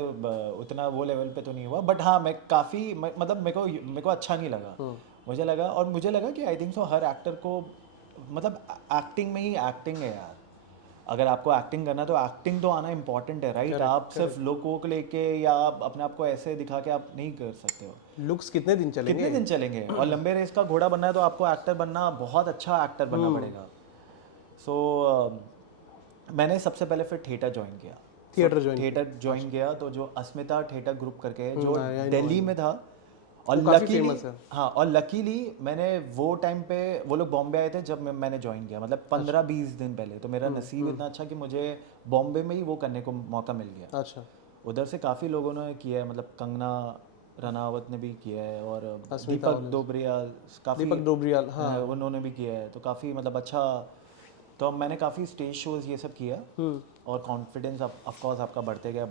उतना वो लेवल पे तो नहीं हुआ। बट हाँ मैं काफ़ी मतलब मेरे को अच्छा नहीं लगा। मुझे लगा कि आई थिंक सो हर एक्टर को, मतलब एक्टिंग में ही एक्टिंग है यार। अगर आपको एक्टिंग करना है तो एक्टिंग तो आना इम्पॉर्टेंट है, राइट। आप सिर्फ लोगों को लेके या आप अपने आप को ऐसे दिखा के आप नहीं कर सकते हो। लुक्स कितने दिन चलेंगे? और लंबे रेस का घोड़ा बनना है तो आपको एक्टर बनना, बहुत अच्छा एक्टर बनना पड़ेगा। सो मैंने सबसे पहले फिर थिएटर ज्वाइन किया। थिएटर ज्वाइन किया तो जो अस्मिता थिएटर ग्रुप करके है, जो दिल्ली में था, और लकीली, हाँ, और लकीली मैंने वो टाइम पे, वो लोग बॉम्बे आए थे जब मैंने ज्वाइन किया, मतलब 15-20 दिन पहले। तो मेरा नसीब इतना अच्छा कि मुझे बॉम्बे में ही वो करने को मौका मिल गया। अच्छा। उधर से काफ़ी लोगों ने किया है, मतलब कंगना रनावत ने भी किया है, और दीपक डोबरियाल हाँ, उन्होंने भी किया है, तो काफ़ी मतलब अच्छा। तो मैंने काफ़ी स्टेज शोज ये सब किया, और कॉन्फिडेंस ऑफ कोर्स आपका बढ़ते गया।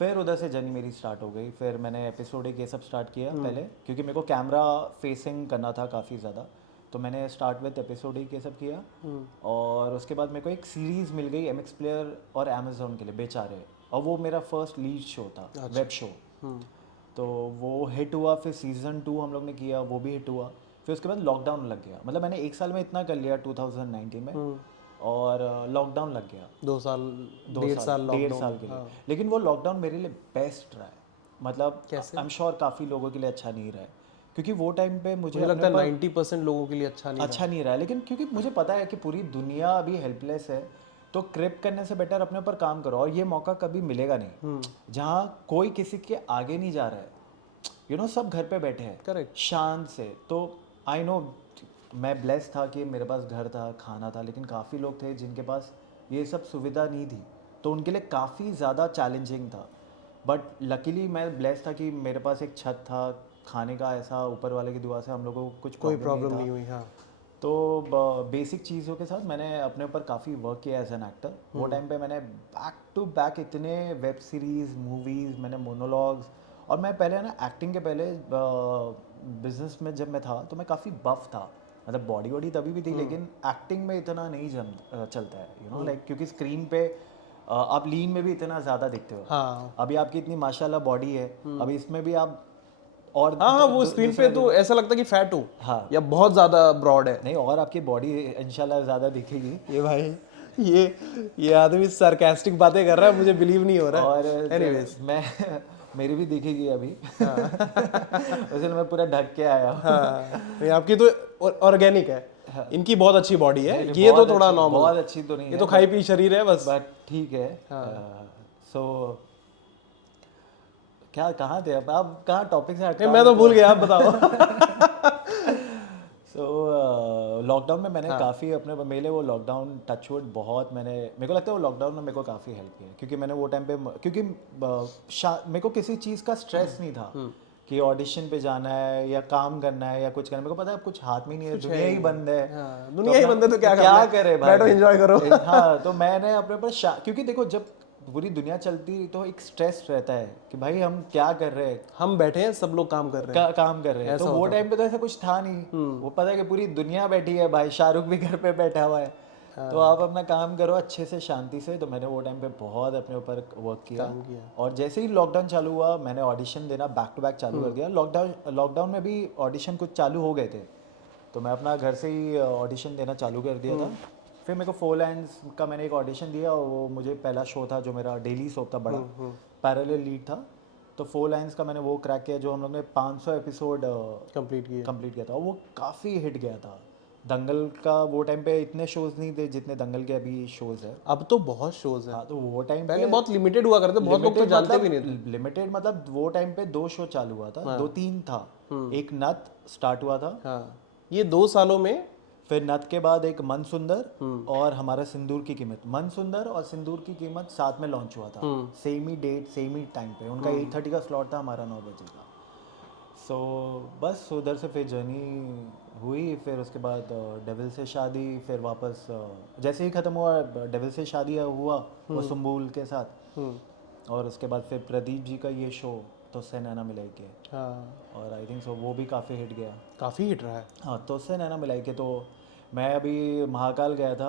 फिर उधर से जर्नी मेरी स्टार्ट हो गई। फिर मैंने एपिसोडिक ये सब स्टार्ट किया पहले, क्योंकि मेरे को कैमरा फेसिंग करना था काफ़ी ज़्यादा, तो मैंने स्टार्ट विद एपिसोडिक ये सब किया। और उसके बाद मेरे को एक सीरीज़ मिल गई MX प्लेयर और अमेजोन के लिए, बेचारे, और वो मेरा फर्स्ट लीड शो था, वेब शो। तो वो हिट हुआ, फिर सीज़न 2 हम लोग ने किया, वो भी हिट हुआ। फिर उसके बाद लॉकडाउन लग गया, मतलब मैंने 1 साल में इतना कर लिया 2019 में, और लॉकडाउन लग गया 2 साल, 1.5 साल के लिए। लेकिन वो लॉकडाउन मेरे लिए बेस्ट रहा है, मतलब आई एम श्योर काफ़ी लोगों के लिए अच्छा नहीं रहा है, क्योंकि वो टाइम पे मुझे लगता है 90% लोगों के लिए अच्छा नहीं रहा है। लेकिन क्योंकि मुझे पता है कि पूरी दुनिया अभी हेल्पलेस है, तो क्रिप करने से बेटर अपने ऊपर काम करो, और ये मौका कभी मिलेगा नहीं जहाँ कोई किसी के आगे नहीं जा रहा है, सब घर पे बैठे हैं करेक्ट, शांत से। तो आई नो मैं ब्लेस था कि मेरे पास घर था, खाना था, लेकिन काफ़ी लोग थे जिनके पास ये सब सुविधा नहीं थी, तो उनके लिए काफ़ी ज़्यादा चैलेंजिंग था। बट लकीली मैं ब्लेस था कि मेरे पास एक छत था, खाने का, ऐसा ऊपर वाले की दुआ से हम लोगों को कुछ कोई प्रॉब्लम नहीं नहीं हुई। हाँ, तो बेसिक चीज़ों के साथ मैंने अपने ऊपर काफ़ी वर्क किया एज एन एक्टर। वो टाइम पे मैंने बैक टू बैक इतने वेब सीरीज़, मूवीज़, मैंने मोनोलॉग्स, और मैं पहले ना एक्टिंग के पहले बिजनेस में जब मैं था तो मैं काफ़ी बफ था, मतलब बॉडी वॉडी तभी भी थी, लेकिन एक्टिंग में इतना नहीं चलता है, लाइक, क्योंकि स्क्रीन पे आप लीन में भी इतना ज़्यादा दिखते हो। हाँ, अभी आपकी इतनी माशाल्लाह बॉडी है, अभी इसमें भी आप और हाँ हाँ, वो स्क्रीन पे तो ऐसा लगता है कि फैट हूँ हाँ या बहुत ज्यादा ब्रॉड है। नहीं, और आपकी बॉडी इंशाल्लाह ज़्यादा दिखेगी। ये भाई ये आदमी सरकास्टिक बातें कर रहा है, मुझे बिलीव नहीं हो रहा और है। एनीवेज, मैं मेरी भी दिखेगी अभी उसमें मैं पूरा ढक के आया हूँ। हाँ नहीं, आपकी तो ऑर्गेनिक है, इनकी बहुत अच्छी बॉडी है, नहीं, ये तो बहुत थोड़ा अच्छी, नॉर्मल, बहुत अच्छी तो नहीं ये है, तो खाई पी शरीर है बस। बट ठीक है। सो क्या कहाँ थे अब, आप कहाँ टॉपिक से नहीं, हटका मैं तो भूल गया, आप बताओ। सो लॉकडाउन में मैंने काफ़ी अपने मेरे वो लॉकडाउन टचवुड बहुत मेरे को लगता है वो लॉकडाउन में मेरे को काफ़ी हेल्प किया, क्योंकि मैंने वो टाइम पे क्योंकि मेरे को किसी चीज़ का स्ट्रेस नहीं था कि ऑडिशन पे जाना है या काम करना है या कुछ करना है। मेरे को पता है अब कुछ हाथ में नहीं है, दुनिया ही बंद है। हाँ, दुनिया ही बंद है तो क्या क्या करना है? करे भाई, बैठो एंजॉय करो। हाँ, तो मैंने अपने ऊपर क्योंकि देखो जब पूरी दुनिया चलती तो एक स्ट्रेस रहता है कि भाई हम क्या कर रहे हैं, हम बैठे हैं, सब लोग काम कर रहे हैं। काम कर रहे हैं। तो वो टाइम पे तो ऐसा कुछ था नहीं, वो पता है कि पूरी दुनिया बैठी है भाई, शाहरुख भी घर पे बैठा हुआ है, तो आप अपना काम करो अच्छे से शांति से। तो मैंने वो टाइम पे बहुत अपने ऊपर वर्क किया, काम किया। और जैसे ही लॉकडाउन चालू हुआ मैंने ऑडिशन देना बैक टू बैक चालू कर दिया। लॉकडाउन में भी ऑडिशन कुछ चालू हो गए थे, तो मैं अपना घर से ही ऑडिशन देना चालू कर दिया था। फिर मेरे को फोर लाइन्स का मैंने एक ऑडिशन दिया, और वो मुझे पहला शो था जो मेरा डेली सोप था, बड़ा पैरेलल लीड था। तो फोर लाइन्स का मैंने वो क्रैक किया, जो हम लोग ने 500 एपिसोड कंप्लीट किया था, और वो काफ़ी हिट गया था। दंगल का वो टाइम पे इतने शोज नहीं थे जितने दंगल के अभी शोज है। अब तो बहुत शोज है, हाँ, तो वो टाइम पहले बहुत लिमिटेड हुआ करते, बहुत लोग तो जानते भी नहीं थे। लिमिटेड मतलब वो टाइम पे 2 शो चालू हुआ था, 2-3 था। एक नथ स्टार्ट हुआ था, हाँ, ये 2 सालों में। फिर नथ के बाद एक मन सुंदर और हमारा सिंदूर की कीमत। मन सुंदर और सिंदूर की कीमत साथ में लॉन्च हुआ था, सेम ही डेट सेम ही टाइम पे। उनका 8:30 का स्लॉट था, हमारा 9 बजे का। सो बस उधर से फिर जर्नी हुई। फिर उसके बाद डेविल से शादी, फिर वापस जैसे ही ख़त्म हुआ डेविल से शादी हुआ वो सुम्बुल के साथ, और उसके बाद फिर प्रदीप जी का ये शो तो उससे नैना मिलाई के, हाँ, और आई थिंक सो वो भी काफ़ी हिट गया। काफी हिट रहा है। हाँ, तो उससे नैना मिलाई के। तो मैं अभी महाकाल गया था।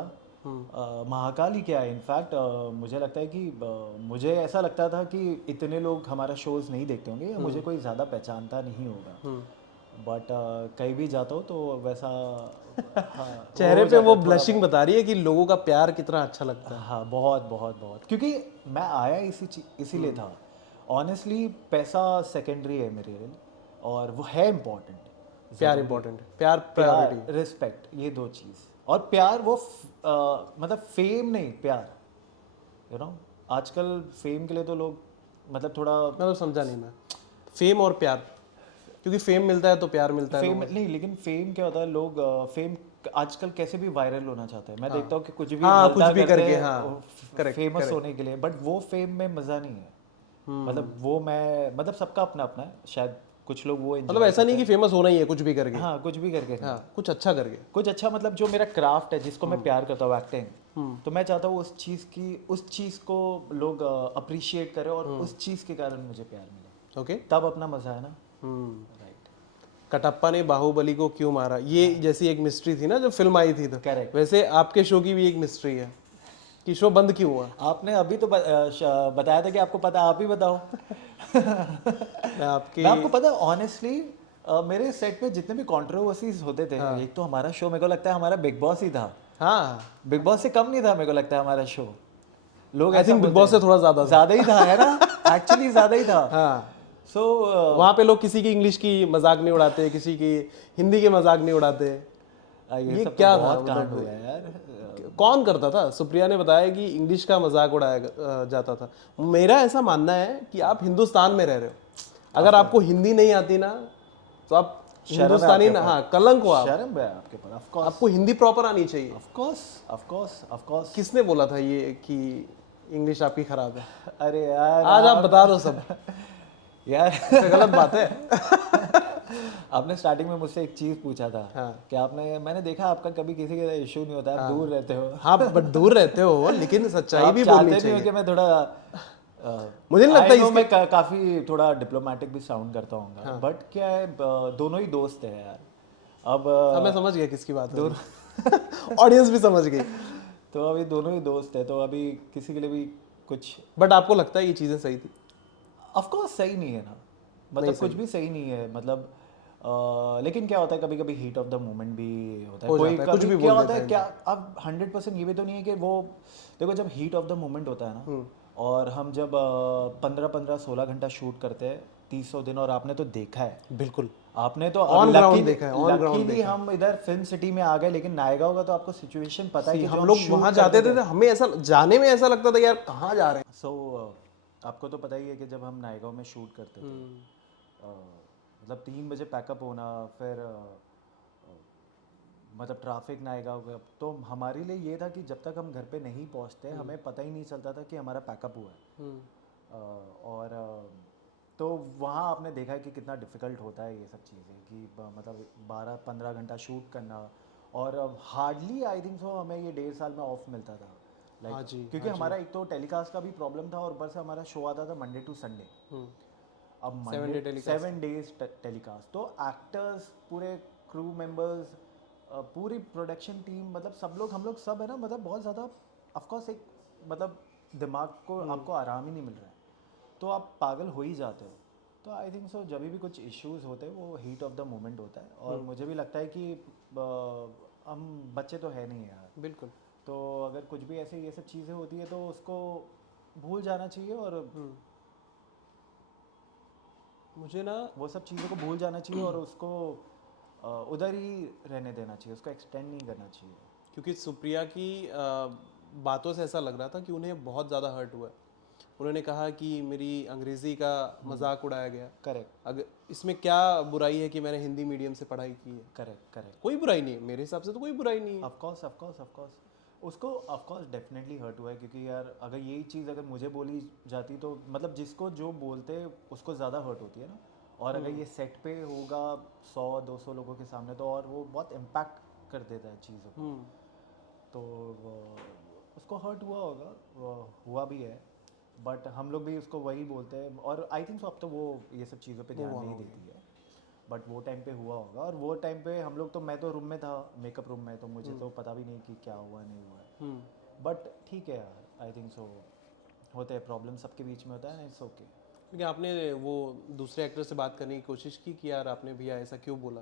महाकाल ही क्या है, इनफैक्ट मुझे लगता है कि मुझे ऐसा लगता था कि इतने लोग हमारा शोज़ नहीं देखते होंगे, या मुझे कोई ज़्यादा पहचानता नहीं होगा, बट कहीं भी जाता हूँ तो वैसा हाँ, चेहरे पे वो ब्लशिंग बता रही है कि लोगों का प्यार कितना अच्छा लगता है। हाँ, बहुत बहुत बहुत, क्योंकि मैं आया इसीलिए था। ऑनेस्टली पैसा सेकेंडरी है मेरे लिए, और वो है इम्पोर्टेंट। प्यार इंपॉर्टेंट है, प्यार प्यार, प्रायोरिटी। रिस्पेक्ट, ये 2 चीज़। और प्यार वो मतलब फेम नहीं, प्यार, आजकल फेम के लिए तो लोग मतलब थोड़ा मैं तो समझा नहीं, मैं फेम और प्यार, क्योंकि फेम मिलता है तो प्यार मिलता है। फेम नहीं, लेकिन फेम क्या होता है, लोग फेम आजकल कैसे भी वायरल होना चाहते हैं। मैं देखता हूँ कि कुछ भी हाँ, भलता कुछ भी करते करके, हैं, हाँ, correct, फेमस होने के लिए, बट वो फेम में मज़ा नहीं है। मतलब वो मैं मतलब सबका अपना अपना है, शायद कुछ लोग वो मतलब ऐसा नहीं कि फेमस होना ही है कुछ भी करके। हाँ, कुछ भी करके नहीं। हाँ, कुछ अच्छा करके। कुछ अच्छा मतलब जो मेरा क्राफ्ट है, जिसको मैं प्यार करता हूँ, एक्टिंग, तो मैं चाहता हूँ उस चीज़ को लोग अप्रिशिएट करें, और उस चीज़ के कारण मुझे प्यार मिले, ओके। तब अपना मज़ा है ना। राइट, कटप्पा ने बाहुबली को क्यों मारा, ये जैसी एक मिस्ट्री थी ना जब फिल्म आई थी, तो करेक्ट। वैसे आपके शो की भी एक मिस्ट्री है कि शो बंद क्यों हुआ। आपने अभी तो बताया था कि आपको पता, आप ही बताओ। मैं आपके मैं आपको पता, ऑनेस्टली मेरे सेट पे जितने भी कंट्रोवर्सीज होते थे, एक तो हमारा शो मेरे को लगता है हमारा बिग बॉस ही था। हाँ, बिग बॉस से कम नहीं था मेरे को लगता है हमारा शो। लोग आई ऐसा थिंक बिग बोलते बॉस से हैं। थोड़ा ज्यादा था। ज़्यादा ही था, है ना, एक्चुअली ज़्यादा ही था। हाँ, सो वहाँ पे लोग किसी की इंग्लिश की मजाक नहीं उड़ाते, किसी की हिंदी के मजाक नहीं उड़ाते। ये सब क्या तो था, बहुत कांड मतलब हुआ है यार। कौन करता था? सुप्रिया ने बताया कि इंग्लिश का मजाक उड़ाया जाता था। मेरा ऐसा मानना है कि आप हिंदुस्तान में रह रहे हो, अगर आपको हिंदी नहीं आती ना तो आप हिंदुस्तानी ना, हाँ, कलंक हो आप। शर्म है आपके ऊपर, ऑफ कोर्स, आपको हिंदी प्रॉपर आनी चाहिए। Of course, of course, of course. किसने बोला था ये कि इंग्लिश आपकी खराब है? अरे यार, आज आप बता दो सब। यार इससे गलत बात है। आपने स्टार्टिंग में मुझसे एक चीज पूछा था, हाँ। कि मैंने देखा आपका कभी किसी के इशू नहीं होता, आप दूर रहते हो। हाँ, बट दूर रहते हो, लेकिन सच्चाई आप भी चाहते बोलनी नहीं हो चाहिए। कि मैं थोड़ा मुझे नहीं लगता इसमें मैं काफी थोड़ा डिप्लोमेटिक भी साउंड करता हूँ, बट क्या है, दोनों ही दोस्त है यार। अब मैं समझ गया किसकी बात है। ऑडियंस भी समझ गई। तो अभी दोनों ही दोस्त है, तो अभी किसी के लिए भी कुछ, बट आपको लगता है ये चीजें सही थी? ऑफ कोर्स सही नहीं है ना। मतलब कुछ भी सही नहीं है, मतलब लेकिन क्या होता है कभी कभी हीट ऑफ द मोमेंट भी होता है, हो कोई जाता है, कुछ कभी भी क्या बोल होता देता है है क्या, अब 100% ये भी तो नहीं है कि वो, देखो जब हीट ऑफ द मोमेंट होता है ना, और हम जब 15-16 घंटा शूट करते हैं 300 दिन, और आपने तो देखा है, बिल्कुल आपने तो ऑन ग्राउंड देखा है, ऑन ग्राउंड लकीली देखा है। हम इधर फिल्म सिटी में आ गए, लेकिन नायगांव का तो आपको सिचुएशन पता है कि जो हम हम लोग वहां शूट जाते करते थे थे। तो हमें ऐसा जाने में ऐसा लगता था यार कहाँ जा रहे हैं। सो आपको तो पता ही है कि जब हम नायगांव में शूट करते थे, मतलब 3 बजे पैकअप होना, फिर मतलब ट्रैफिक नायगांव का, तो हमारे लिए ये था कि जब तक हम घर पे नहीं पहुंचते हमें पता ही नहीं चलता था कि हमारा पैकअप हुआ है। और तो वहाँ आपने देखा है कि कितना डिफ़िकल्ट होता है ये सब चीज़ें, कि मतलब 12-15 घंटा शूट करना, और हार्डली आई थिंक सो हमें ये 1.5 साल में ऑफ मिलता था, लाइक हाँ जी, क्योंकि हाँ जी। हमारा एक तो टेलीकास्ट का भी प्रॉब्लम था, और ऊपर से हमारा शो आता था मंडे टू संडे। अब 7 Monday day telecast. 7 days telecast, तो एक्टर्स, पूरे क्रू मेंबर्स, पूरी प्रोडक्शन टीम, मतलब सब लोग, हम लोग सब है ना, मतलब बहुत ज़्यादा ऑफकोर्स एक, मतलब दिमाग को आपको आराम ही नहीं मिल रहा है, तो आप पागल हो ही जाते हो। तो आई थिंक सो जब भी कुछ इश्यूज होते हैं वो हीट ऑफ द मोमेंट होता है, और मुझे भी लगता है कि हम बच्चे तो है नहीं यार, बिल्कुल। तो अगर कुछ भी ऐसे ये सब चीज़ें होती है तो उसको भूल जाना चाहिए, और मुझे ना वो सब चीज़ों को भूल जाना चाहिए, और उसको उधर ही रहने देना चाहिए, उसको एक्सटेंड नहीं करना चाहिए। क्योंकि सुप्रिया की बातों से ऐसा लग रहा था कि उन्हें बहुत ज़्यादा हर्ट हुआ है। उन्होंने कहा कि मेरी अंग्रेज़ी का मजाक उड़ाया गया। करेक्ट अगर इसमें क्या बुराई है कि मैंने हिंदी मीडियम से पढ़ाई की है? Correct correct. कोई बुराई नहीं है, मेरे हिसाब से तो कोई बुराई नहीं है। ऑफकोर्स ऑफकोर्स ऑफकोर्स, उसको ऑफकोर्स डेफिनेटली हर्ट हुआ है, क्योंकि यार अगर यही चीज़ अगर मुझे बोली जाती तो, मतलब जिसको जो बोलते उसको ज़्यादा हर्ट होती है ना, और अगर ये सेट पे होगा 100-200 लोगों के सामने, तो और वो बहुत इम्पैक्ट कर देता है चीज़ों को, तो उसको हर्ट हुआ होगा, वो हुआ भी है, बट हम लोग भी उसको वही बोलते हैं, और आई थिंक सो अब तो वो ये सब चीज़ों पे ध्यान नहीं देती है, बट वो टाइम पे हुआ होगा, और वो टाइम पे हम लोग तो, मैं तो रूम में था, मेकअप रूम में, तो मुझे तो पता भी नहीं कि क्या हुआ नहीं हुआ है, बट ठीक है यार, आई थिंक सो होते हैं प्रॉब्लम, सबके बीच में होता है, इट्स ओके। क्योंकि आपने वो दूसरे एक्टर से बात करने की कोशिश की कि यार आपने भैया ऐसा क्यों बोला?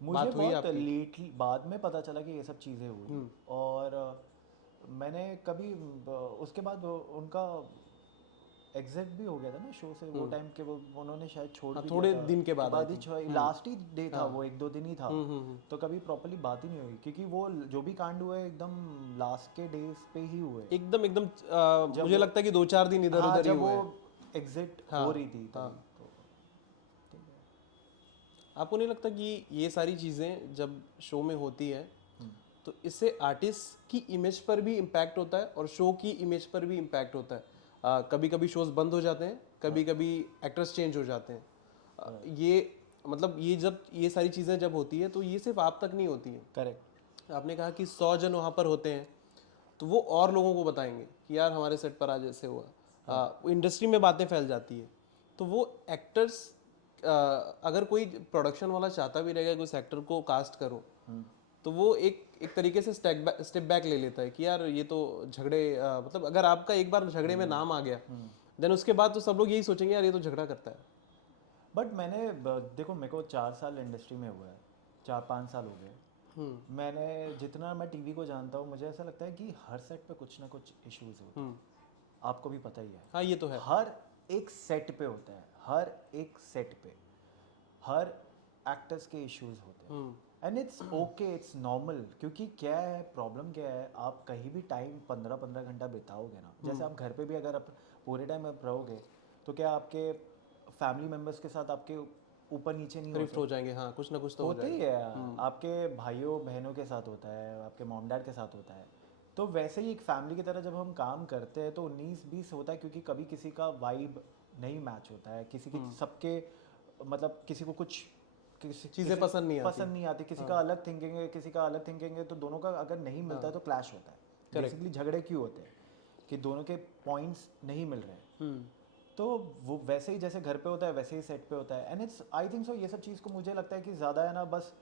मुझे बात हुई बहुत आपकी? लेटली बाद में पता चला कि ये सब चीज़ें हुई, और मैंने कभी उसके बाद उनका एग्जिट भी हो गया था ना शो से, वो टाइम के वो उन्होंने शायद छोड़ हाँ, भी दिया थोड़े था, दिन के बाद आई बाद ही थिंक। लास्ट ही डे था वो, 1-2 दिन ही था, तो कभी प्रॉपर्ली बात ही नहीं हुई, क्योंकि वो जो भी कांड हुए एकदम लास्ट के डेज पे ही हुए, एकदम एकदम जब मुझे लगता है कि 2-4 दिन इधर हाँ उधर ही जब वो हुए हैं। एग्जिट हाँ हो रही थी हाँ। तभी, तो ठीक है। आपको नहीं लगता कि ये सारी चीज़ें जब शो में होती है तो इससे आर्टिस्ट की इमेज पर भी इम्पैक्ट होता है और शो की इमेज पर भी इम्पैक्ट होता है। कभी कभी शोज बंद हो जाते हैं, कभी कभी एक्टर्स चेंज हो जाते हैं। ये मतलब ये जब ये सारी चीज़ें जब होती है तो ये सिर्फ आप तक नहीं होती है। करेक्ट। आपने कहा कि 100 जन वहाँ पर होते हैं तो वो और लोगों को बताएंगे कि यार हमारे सेट पर आज ऐसे हुआ। इंडस्ट्री में बातें फैल जाती है, तो वो एक्टर्स, अगर कोई प्रोडक्शन वाला चाहता भी रहेगा कि उस एक्टर को कास्ट करो, तो वो एक तरीके से स्टेप बैक ले लेता है कि यार ये तो झगड़े, मतलब अगर आपका एक बार झगड़े में नाम आ गया देन उसके बाद तो सब लोग यही सोचेंगे यार ये तो झगड़ा करता है। बट मैंने देखो मेरे को 4 साल इंडस्ट्री में हुआ है, 4-5 साल हो गए, मैंने जितना मैं टीवी को जानता हूँ मुझे ऐसा लगता है कि हर सेट पे कुछ ना कुछ इश्यूज होते हैं, आपको भी पता ही है। हाँ ये तो है। हर एक सेट पे होता है, हर एक सेट पे हर एक्टर्स के इश्यूज होते हैं, and it's okay, it's normal, क्योंकि क्या है प्रॉब्लम, क्या है आप कहीं भी टाइम 15-15 घंटा बिताओगे ना, जैसे आप घर पे भी अगर आप पूरे टाइम आप रहोगे, तो क्या आपके फैमिली मेम्बर्स के साथ आपके ऊपर नीचे नहीं ड्रिफ्ट होते? हो जाएंगे, हाँ कुछ ना कुछ तो हो होते ही जाएगा। है, आपके भाइयों बहनों के साथ होता है, आपके मॉम डैड के साथ होता है, तो वैसे ही एक फैमिली की तरह जब हम काम करते हैं तो 19-20 होता है, क्योंकि कभी किसी का वाइब नहीं मैच होता है, किसी की सबके, मतलब किसी को कुछ चीज़ें पसंद नहीं आती। पसंद नहीं आती, किसी का अलग थिंकिंग है, किसी का अलग थिंकिंग है, तो दोनों का अगर नहीं मिलता है तो क्लैश होता है। बेसिकली झगड़े क्यों होते हैं कि दोनों के पॉइंट्स नहीं मिल रहे हैं, तो वो वैसे ही जैसे घर पे होता है वैसे ही सेट पे होता है, एंड इट्स आई थिंक सो ये सब चीज़ को मुझे लगता है कि ज़्यादा है ना, बस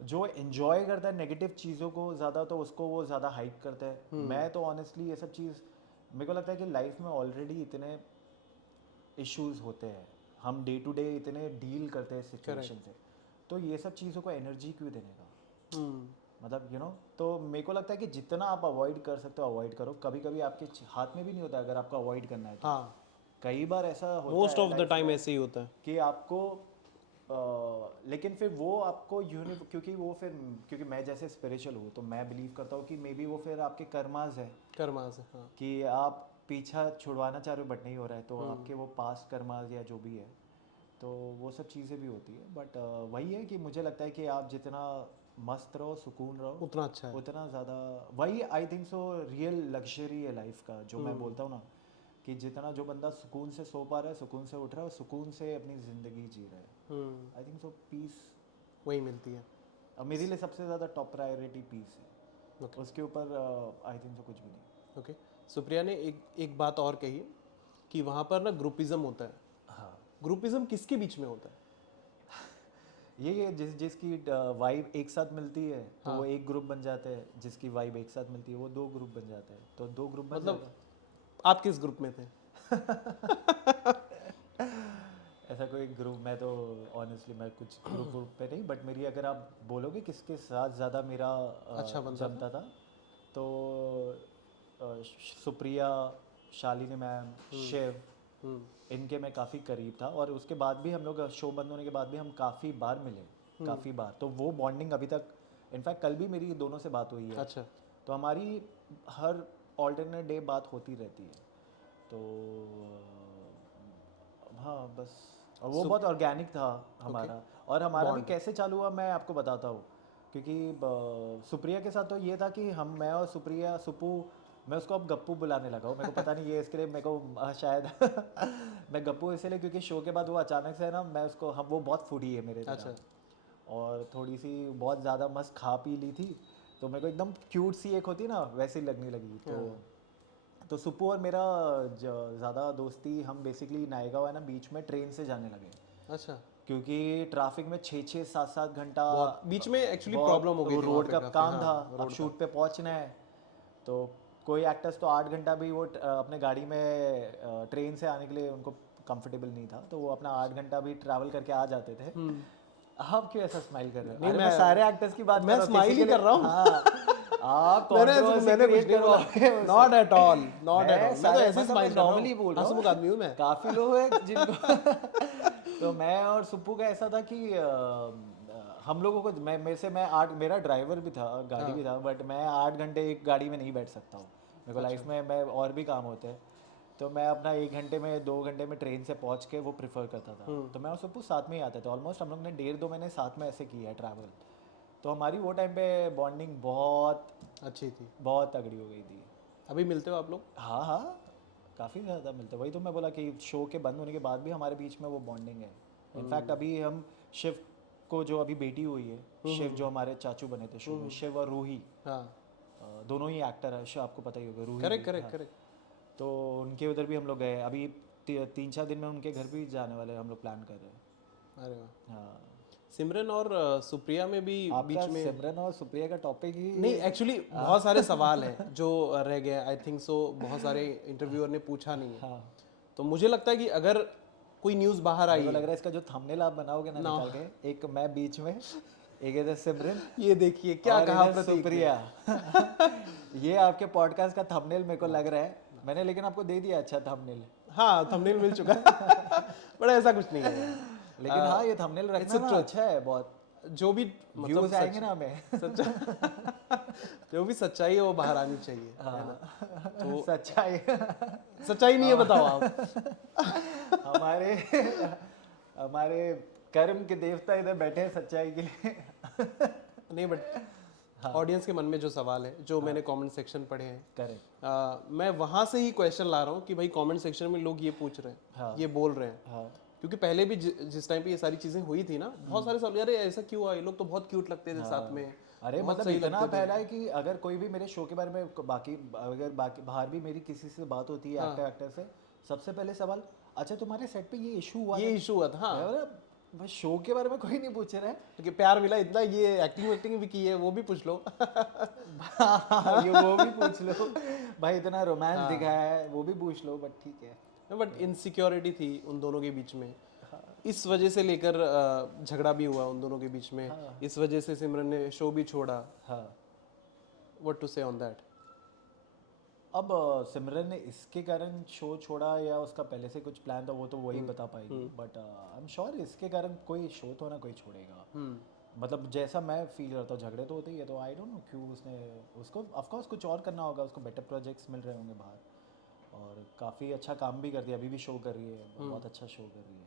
जो एंजॉय करता है नेगेटिव चीज़ों को ज़्यादा, तो उसको वो ज़्यादा हाइप करता है। मैं तो ऑनेस्टली ये सब चीज़, मेरे को लगता है कि लाइफ में ऑलरेडी इतने इश्यूज होते हैं, हम डे टू डे इतने डील करते हैं सिचुएशन से, तो ये सब चीज़ों को एनर्जी क्यों देने का, मतलब तो मेरे को लगता है कि जितना आप अवॉइड कर सकते हो अवॉइड करो। कभी कभी आपके हाथ में भी नहीं होता अगर आपको अवॉइड करना है तो। हाँ, कई बार ऐसा होता मोस्ट है ऑफ द life टाइम में ऐसे ही होता है। कि आपको लेकिन फिर वो आपको क्योंकि वो फिर क्योंकि मैं जैसे स्पिरिचुअल हूँ तो मैं बिलीव करता हूँ कि मे बी वो फिर आपके कर्मास है कर्मा से, हाँ। कि आप पीछा छुड़वाना चाह रहे हो बट नहीं हो रहा है, तो आपके वो पास्ट कर्मास या जो भी है, तो वो सब चीज़ें भी होती है। बट वही है कि मुझे लगता है कि आप जितना मस्त रहो, सुकून रहो, उतना अच्छा है। उतना ज़्यादा वही आई थिंक सो रियल लग्जरी है लाइफ का, जो मैं बोलता हूँ ना कि जितना जो बंदा सुकून से सो पा रहा है, सुकून से उठ रहा है और सुकून से अपनी ज़िंदगी जी रहा है, आई थिंक सो पीस वही मिलती है। अब मेरे लिए सबसे ज़्यादा टॉप प्रायोरिटी पीस है। Okay. उसके ऊपर आई थिंक सो कुछ भी नहीं। ओके, सुप्रिया ने एक बात और कही कि वहाँ पर ना ग्रुपिज्म होता है। हाँ, ग्रुपिज्म किसके बीच में होता है? ये जिसकी वाइब एक साथ मिलती है तो वो एक ग्रुप बन जाता है, जिसकी वाइब एक साथ मिलती है वो दो ग्रुप बन जाते हैं, तो दो ग्रुप बन मतलब जाता आप किस ग्रुप में थे? ऐसा कोई ग्रुप मैं तो ऑनेस्टली मैं कुछ ग्रुप पे नहीं, बट मेरी अगर आप बोलोगे किसके साथ ज़्यादा मेरा अच्छा बनता जमता था तो सुप्रिया, शालिनी मैम, शिव, इनके मैं काफ़ी करीब था। और उसके बाद भी हम लोग शो बंद होने के बाद भी हम काफ़ी बार मिले, काफ़ी बार, तो वो बॉन्डिंग अभी तक, इनफैक्ट कल भी मेरी दोनों से बात हुई है। अच्छा, तो हमारी हर ऑल्टरनेट डे बात होती रहती है, तो हाँ बस। और वो बहुत ऑर्गेनिक था हमारा। और हमारा भी कैसे चालू हुआ मैं आपको बताता हूँ, क्योंकि सुप्रिया के साथ तो ये था कि मैं और सुप्रिया, सुप्पू, मैं उसको अब गप्पू बुलाने लगा हूँ, मेरे को पता नहीं ये इसके लिए मेरे को शायद मैं गप्पू इसलिए क्योंकि शो के बाद वो अचानक से ना मैं उसको, हम वो बहुत फूडी है मेरे तरह, अच्छा। और थोड़ी सी बहुत ज़्यादा मस्त खा पी ली थी, तो मेरे को एकदम क्यूट सी एक होती है ना वैसी लगने लगी। तो सुप्पू और मेरा ज़्यादा दोस्ती, हम बेसिकली नायगांव है ना बीच में ट्रेन से जाने लगे, अच्छा, क्योंकि ट्रैफिक में 6-6 7-7 घंटा बहुत बीच में एक्चुअली बहुत प्रॉब्लम हो गई थी, रोड का काम था। हाँ, अब शूट पे पहुंचना है तो कोई एक्टर्स तो 8 घंटा भी वो अपने गाड़ी में ट्रेन से आने के लिए उनको कंफर्टेबल नहीं था, तो वो अपना 8 घंटा भी ट्रैवल करके आ जाते थे। आप क्यों ऐसा स्माइल कर रहे हो? अरे मैं सारे एक्टर्स की बात मैं स्माइल ही कर रहा हूँ। हाँ, आप मैंने कुछ नहीं बोला, not at all, not at all. मैं तो ऐसे स्माइल कर रहा हूँ, नॉर्मली बोल रहा हंसमुख आदमी हूँ मैं। काफी लोग हैं जिनको तो मैं और सुप्पू का ऐसा था कि हम लोगों को मेरा ड्राइवर भी था, गाड़ी भी था, बट मैं 8 घंटे एक गाड़ी में नहीं बैठ सकता हूँ। मेरे को लाइफ में मैं और भी काम होते हैं, तो मैं अपना 1 घंटे में 2 घंटे में ट्रेन से पहुँच के वो प्रेफर करता था। तो मैं और सुप्पू साथ में ही आते थे, ऑलमोस्ट हम लोग ने 1.5-2 महीने साथ में ऐसे किया है ट्रैवल। तो हमारी वो टाइम पे बॉन्डिंग बहुत अच्छी थी। बहुत तगड़ी हो गई थी। अभी मिलते हो आप लोग? हाँ हाँ, काफ़ी ज़्यादा मिलते हैं। वही तो मैं बोला कि शो के बंद होने के बाद भी हमारे बीच में वो बॉन्डिंग है। इनफैक्ट अभी हम शिव को, जो अभी बेटी हुई है, शिव जो हमारे चाचू बने थे शो में, शिव और रूही, हाँ, दोनों ही एक्टर है, शिव आपको पता ही होगा, रूही करेक्ट भी, करेक्ट हाँ। करेक्ट। तो उनके उधर भी हम लोग गए, अभी 3-4 दिन में उनके घर भी जाने वाले हम लोग, प्लान कर रहे हैं। अरे वाह। हाँ, सिमरन और सुप्रिया में भी बीच आपका में सिमरन और सुप्रिया का टॉपिक ही नहीं, एक्चुअली बहुत सारे सवाल हैं जो रह गए, आई थिंक सो बहुत सारे इंटरव्यूअर ने पूछा नहीं है। हाँ, तो मुझे लगता है कि अगर कोई न्यूज़ बाहर आई मेरे को लग है, रहा है इसका जो थंबनेल आप बनाओगे ना निकाल के, एक मैं बीच में, एक इधर सिमरन, ये देखिए क्या और कहा इधर प्रतीक ने। सुप्रिया ये आपके पॉडकास्ट का थंबनेल मेरे को लग रहा है। मैंने लेकिन आपको दे दिया अच्छा थंबनेल, हाँ, थंबनेल मिल चुका है बट ऐसा कुछ नहीं है। लेकिन हाँ ये थंबनेल रखना ना अच्छा है बहुत, जो भी व्यूज आएंगे ना हमें। जो भी सच्चाई है वो बाहर आनी चाहिए, है ना? तो सच्चाई सच्चाई नहीं है, बताओ आप। हमारे हमारे कर्म के देवता इधर बैठे हैं सच्चाई के लिए। नहीं, बट ऑडियंस के मन में जो सवाल है, जो मैंने कमेंट सेक्शन पढ़े हैं, करेक्ट, मैं वहां से ही क्वेश्चन ला रहा हूँ कि भाई कमेंट सेक्शन में लोग ये पूछ रहे हैं, ये बोल रहे हैं। हाँ, क्योंकि पहले भी जिस टाइम पे ये सारी चीजें हुई थी ना, बहुत सारे सवाल, अरे ऐसा क्यों हुआ, ये लोग तो बहुत क्यूट लगते थे साथ में, अरे बहुत मतलब सही इतना लगते थे। फैला है कि अगर कोई भी मेरे शो के बारे में बाकी बाहर भी मेरी किसी से बात होती है एक्टर से, सबसे पहले सवाल, अच्छा तुम्हारे सेट पे ये इशू हुआ ये इशू हुआ था, हाँ। मैं बोला, भाई शो के बारे में कोई नहीं पूछ रहा है। क्योंकि प्यार मिला इतना, ये एक्टिंग भी की है, वो भी पूछ लो। ये वो भी पूछ लो भाई, इतना रोमांस दिखाया है वो भी पूछ लो, बट ठीक है। बट इनसिक्योरिटी थी उन दोनों के बीच में, इस वजह से लेकर झगड़ा भी हुआ उन दोनों के बीच में, इस वजह से सिमरन ने शो भी छोड़ा। हाँ। व्हाट टू से ऑन दैट? अब सिमरन ने इसके कारण शो छोड़ा या उसका पहले से कुछ प्लान था वो तो वही बता पाएगी, बट आई एम श्योर इसके कारण कोई शो तो ना कोई छोड़ेगा। मतलब जैसा मैं फील करता हूँ झगड़े तो होते ही है, तो आई डोंट नो क्यों उसने उसको ऑफकोर्स कुछ और करना होगा, उसको बेटर प्रोजेक्ट्स मिल रहे होंगे बाहर, और काफ़ी अच्छा काम भी करती है, अभी भी शो कर रही है, बहुत अच्छा शो कर रही है।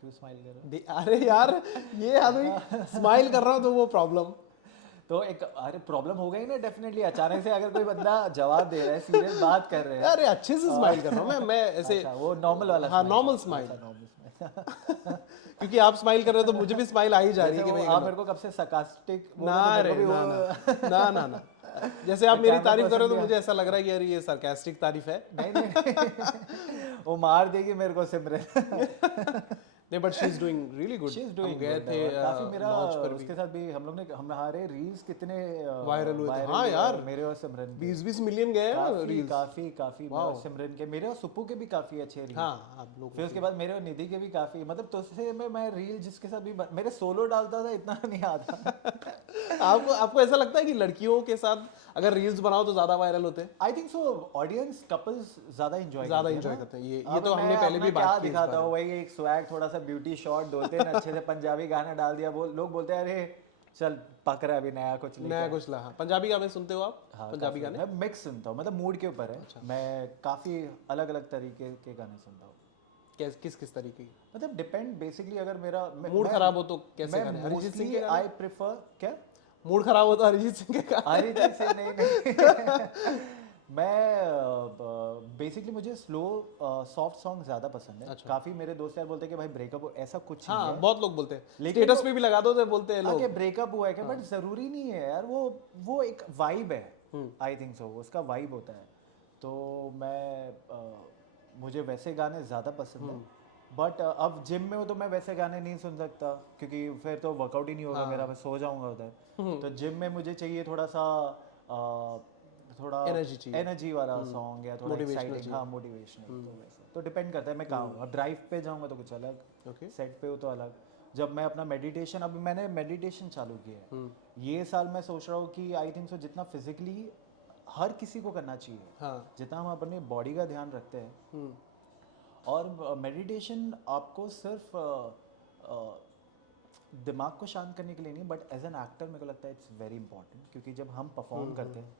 क्यों स्माइल कर रहे हो? अरे यार ये आदमी स्माइल कर रहा हूँ तो वो प्रॉब्लम। तो एक अरे प्रॉब्लम हो गई ना डेफिनेटली, अचानक से अगर कोई बंदा जवाब दे रहा है, सीरियस बात कर रहे हैं। अरे अच्छे से स्माइल कर रहा हूँ मैं ऐसे। अच्छा, वो नॉर्मल वाला हाँ smile नॉर्मल है। स्माइल। अच्छा, normal smile। क्योंकि आप स्माइल कर रहे हो तो मुझे भी स्माइल आ ही जा रही है जैसे कि वो भाई आप मेरे को कब से sarcastic बोल ना रहे हो, रे मेरे को भी ना वो- ना ना ना ना। जैसे आप मेरी कैमरा तारीफ कर रहे हो पर्सन तो भी मुझे ऐसा लग रहा है कि यार ये सरकास्टिक तारीफ है। नहीं नहीं वो मार देगी मेरे को सिमरन। नहीं but she is doing really good. She is हम डूइंग गए थे काफी मेरा लॉन्च पर भी, उसके साथ भी हम लोग ने हमारे रील्स कितने वायरल हुए थे। viral हाँ हुए यार मेरे और सिमरन के। 20-20 मिलियन गए हैं काफी रील्स। काफी काफी मेरे और सिमरन के, मेरे और सुप्पू के भी काफी अच्छे रील्स। हाँ आप लोग फिर उसके बाद मेरे और निधि के भी काफी, मतलब तुझसे मैं रील जिसके साथ भी मेरे सोलो डालता था इतना नहीं आता। आपको ऐसा लगता है कि लड़कियों के साथ अगर रील्स बनाओ तो ज्यादा वायरल होते हैं? आई थिंक सो ऑडियंस कपल्स ज्यादा एंजॉय करते हैं। ये तो हमने पहले भी क्या बात की इस दिखाता बारे हूँ वही एक स्वैग, थोड़ा सा ब्यूटी शॉट, दो तीन अच्छे से पंजाबी गाना डाल दिया, वो लोग बोलते हैं अरे चल पक रहा है अभी नया कुछ में। लेके नया कुछ ला। हाँ, पंजाबी गाने सुनते हो आप? हाँ, पंजाबी काफी। गाने मैं मिक्स सुनता हूँ, मतलब मूड के ऊपर है। मैं काफी अलग अलग तरीके के गाने सुनता हूँ, किस किस तरीके की? मतलब डिपेंड बेसिकली, अगर मेरा मूड खराब हो तो कैसे गाने? मैं अरिजीत सिंह मोस्टली के गाने? आई प्रेफर क्या मूड खराब हो तो अरिजीत सिंह के गाने? अरिजीत से नहीं मैं बेसिकली मुझे स्लो सॉफ्ट सॉन्ग ज़्यादा पसंद है। काफ़ी मेरे दोस्त यार बोलते हैं कि भाई ब्रेकअप हो, ऐसा कुछ नहीं हाँ है। बहुत लोग बोलते हैं, लेकिन स्टेटस पे भी लगा दो तो बोलते हैं लोग कि ब्रेकअप हुआ है क्या, बट ज़रूरी नहीं है यार, वो एक वाइब है। आई थिंक सो उसका वाइब होता है। तो मुझे वैसे गाने ज़्यादा पसंद है, बट अब जिम में हो तो मैं वैसे गाने नहीं सुन सकता, क्योंकि फिर तो वर्कआउट ही नहीं होगा मेरा, मैं सो जाऊंगा उधर। तो जिम में मुझे चाहिए थोड़ा सा थोड़ा एनर्जी चाहिए, एनर्जी वाला सॉन्ग या थोड़ा एक्साइटिंग, हाँ मोटिवेशनल। तो वैसे तो डिपेंड करता है मैं कहाँ हूँ। अब ड्राइव पे जाऊँगा तो कुछ अलग, सेट पे हो तो अलग। जब मैं अपना मेडिटेशन, अब मैंने मेडिटेशन चालू किया है ये साल, मैं सोच रहा हूँ कि आई थिंक सो जितना फिजिकली हर किसी को करना चाहिए, हाँ जितना हम अपने बॉडी का ध्यान रखते हैं। और मेडिटेशन आपको सिर्फ दिमाग को शांत करने के लिए नहीं, बट एज एन एक्टर मेरे को लगता है इट्स वेरी इंपॉर्टेंट, क्योंकि जब हम परफॉर्म करते हैं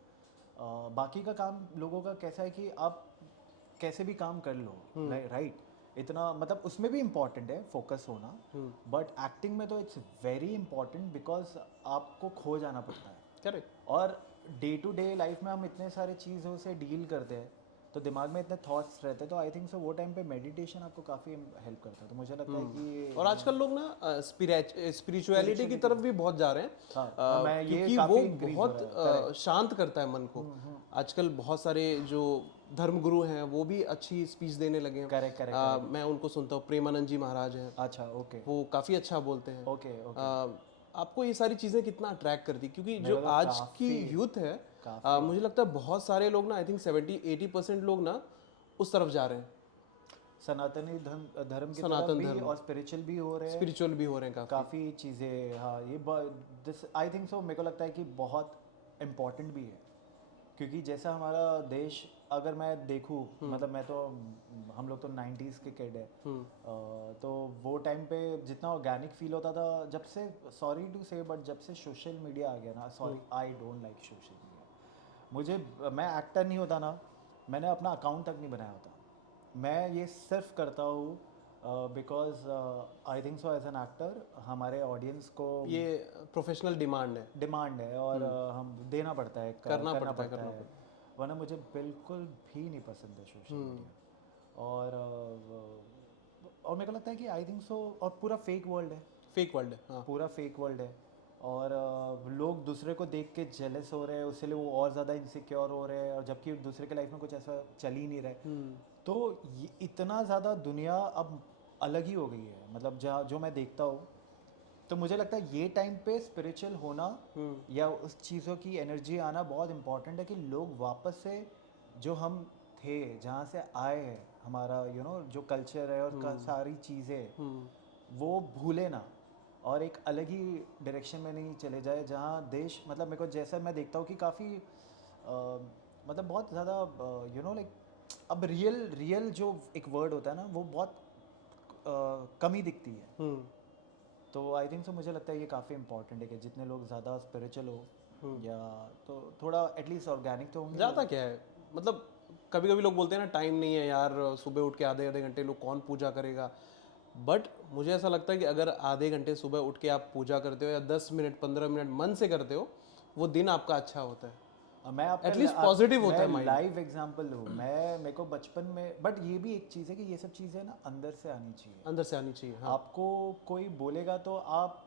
बाकी का काम लोगों का कैसा है कि आप कैसे भी काम कर लो, राइट, इतना मतलब उसमें भी इम्पॉर्टेंट है फोकस होना, बट एक्टिंग में तो इट्स वेरी इंपॉर्टेंट, बिकॉज आपको खो जाना पड़ता है। करेक्ट। और डे टू डे लाइफ में हम इतने सारे चीज़ों से डील करते हैं, तो दिमाग में इतने थॉट्स रहते हैं, तो आई थिंक सो वो टाइम पे मेडिटेशन आपको काफ़ी हेल्प करता है। तो मुझे लगता है कि और आजकल लोग ना स्पिरिचुअलिटी की तरफ भी बहुत जा रहे हैं। हाँ, मैं ये क्योंकि काफी वो increase बहुत हो रहा है। शांत करता है मन को। आजकल बहुत सारे जो धर्मगुरु हैं वो भी अच्छी स्पीच देने लगे हैं। करेक्ट। मैं उनको सुनता हूँ, प्रेमानंद जी महाराज हैं, अच्छा, ओके वो काफ़ी अच्छा बोलते हैं। ओके। आपको ये सारी चीज़ें कितना अट्रैक्ट करती, क्योंकि जो मेरा तो आज की यूथ है मुझे लगता है बहुत सारे लोग ना, आई थिंक 70-80% लोग ना उस तरफ जा रहे हैं, सनातनी धर्म की तरफ भी, और स्पिरिचुअल भी हो रहे हैं, स्पिरिचुअल भी हो रहे हैं काफ़ी चीज़ें। हाँ, ये दिस आई थिंक सो मेरे को लगता है कि बहुत इम्पॉर्टेंट भी है, क्योंकि जैसा हमारा देश, अगर मैं देखूँ, मतलब मैं तो हम लोग तो 90s के किड है, तो वो टाइम पे जितना ऑर्गेनिक फील होता था, जब से, सॉरी टू से, बट जब से सोशल मीडिया आ गया ना, sorry I don't like social media. मैं एक्टर नहीं होता ना, मैंने अपना अकाउंट तक नहीं बनाया होता। मैं ये सिर्फ करता हूँ because I think so as an actor हमारे ऑडियंस को ये प्रोफेशनल डिमांड है, और हम देना पड़ता है, करना पड़ता है, वरना मुझे बिल्कुल भी नहीं पसंद है सोशल मीडिया। और मेरे को लगता है कि आई थिंक सो, और पूरा फेक वर्ल्ड है, हाँ। पूरा फेक वर्ल्ड है, और लोग दूसरे को देख के जेलस हो रहे हैं, उससे वो और ज़्यादा इनसिक्योर हो रहे हैं, और जबकि दूसरे के लाइफ में कुछ ऐसा चल ही नहीं रहा है। तो ये इतना ज़्यादा दुनिया अब अलग ही हो गई है, मतलब जहाँ जो मैं देखता हूँ, तो मुझे लगता है ये टाइम पे स्पिरिचुअल होना या उस चीज़ों की एनर्जी आना बहुत इम्पॉर्टेंट है, कि लोग वापस से जो हम थे, जहाँ से आए हैं, हमारा जो कल्चर है और सारी चीज़ें, वो भूले ना और एक अलग ही डायरेक्शन में नहीं चले जाए जहाँ देश मतलब मेरे को जैसा मैं देखता हूँ कि काफ़ी मतलब बहुत ज़्यादा लाइक अब रियल रियल जो एक वर्ड होता है ना वो बहुत कमी दिखती है। हम्म तो आई थिंक सो मुझे लगता है ये काफ़ी इंपॉर्टेंट है कि जितने लोग ज़्यादा स्पिरिचुअल हो या तो थोड़ा एटलीस्ट ऑर्गेनिक तो होंगे ज़्यादा क्या है, मतलब कभी कभी लोग बोलते हैं ना टाइम नहीं है यार, सुबह उठ के आधे आधे घंटे लोग कौन पूजा करेगा। बट मुझे ऐसा लगता है कि अगर आधे घंटे सुबह उठ के आप पूजा करते हो या 10 मिनट 15 मिनट मन से करते हो, वो दिन आपका अच्छा होता है, मैं आपका एटलीस्ट पॉजिटिव होता है मैं माइंड। लाइव एग्जांपल हूँ। मैं मेरे को बचपन में बट ये भी एक चीज़ है कि ये सब चीज़ें ना अंदर से आनी चाहिए। अंदर से आनी चाहिए, हाँ। आपको कोई बोलेगा तो आप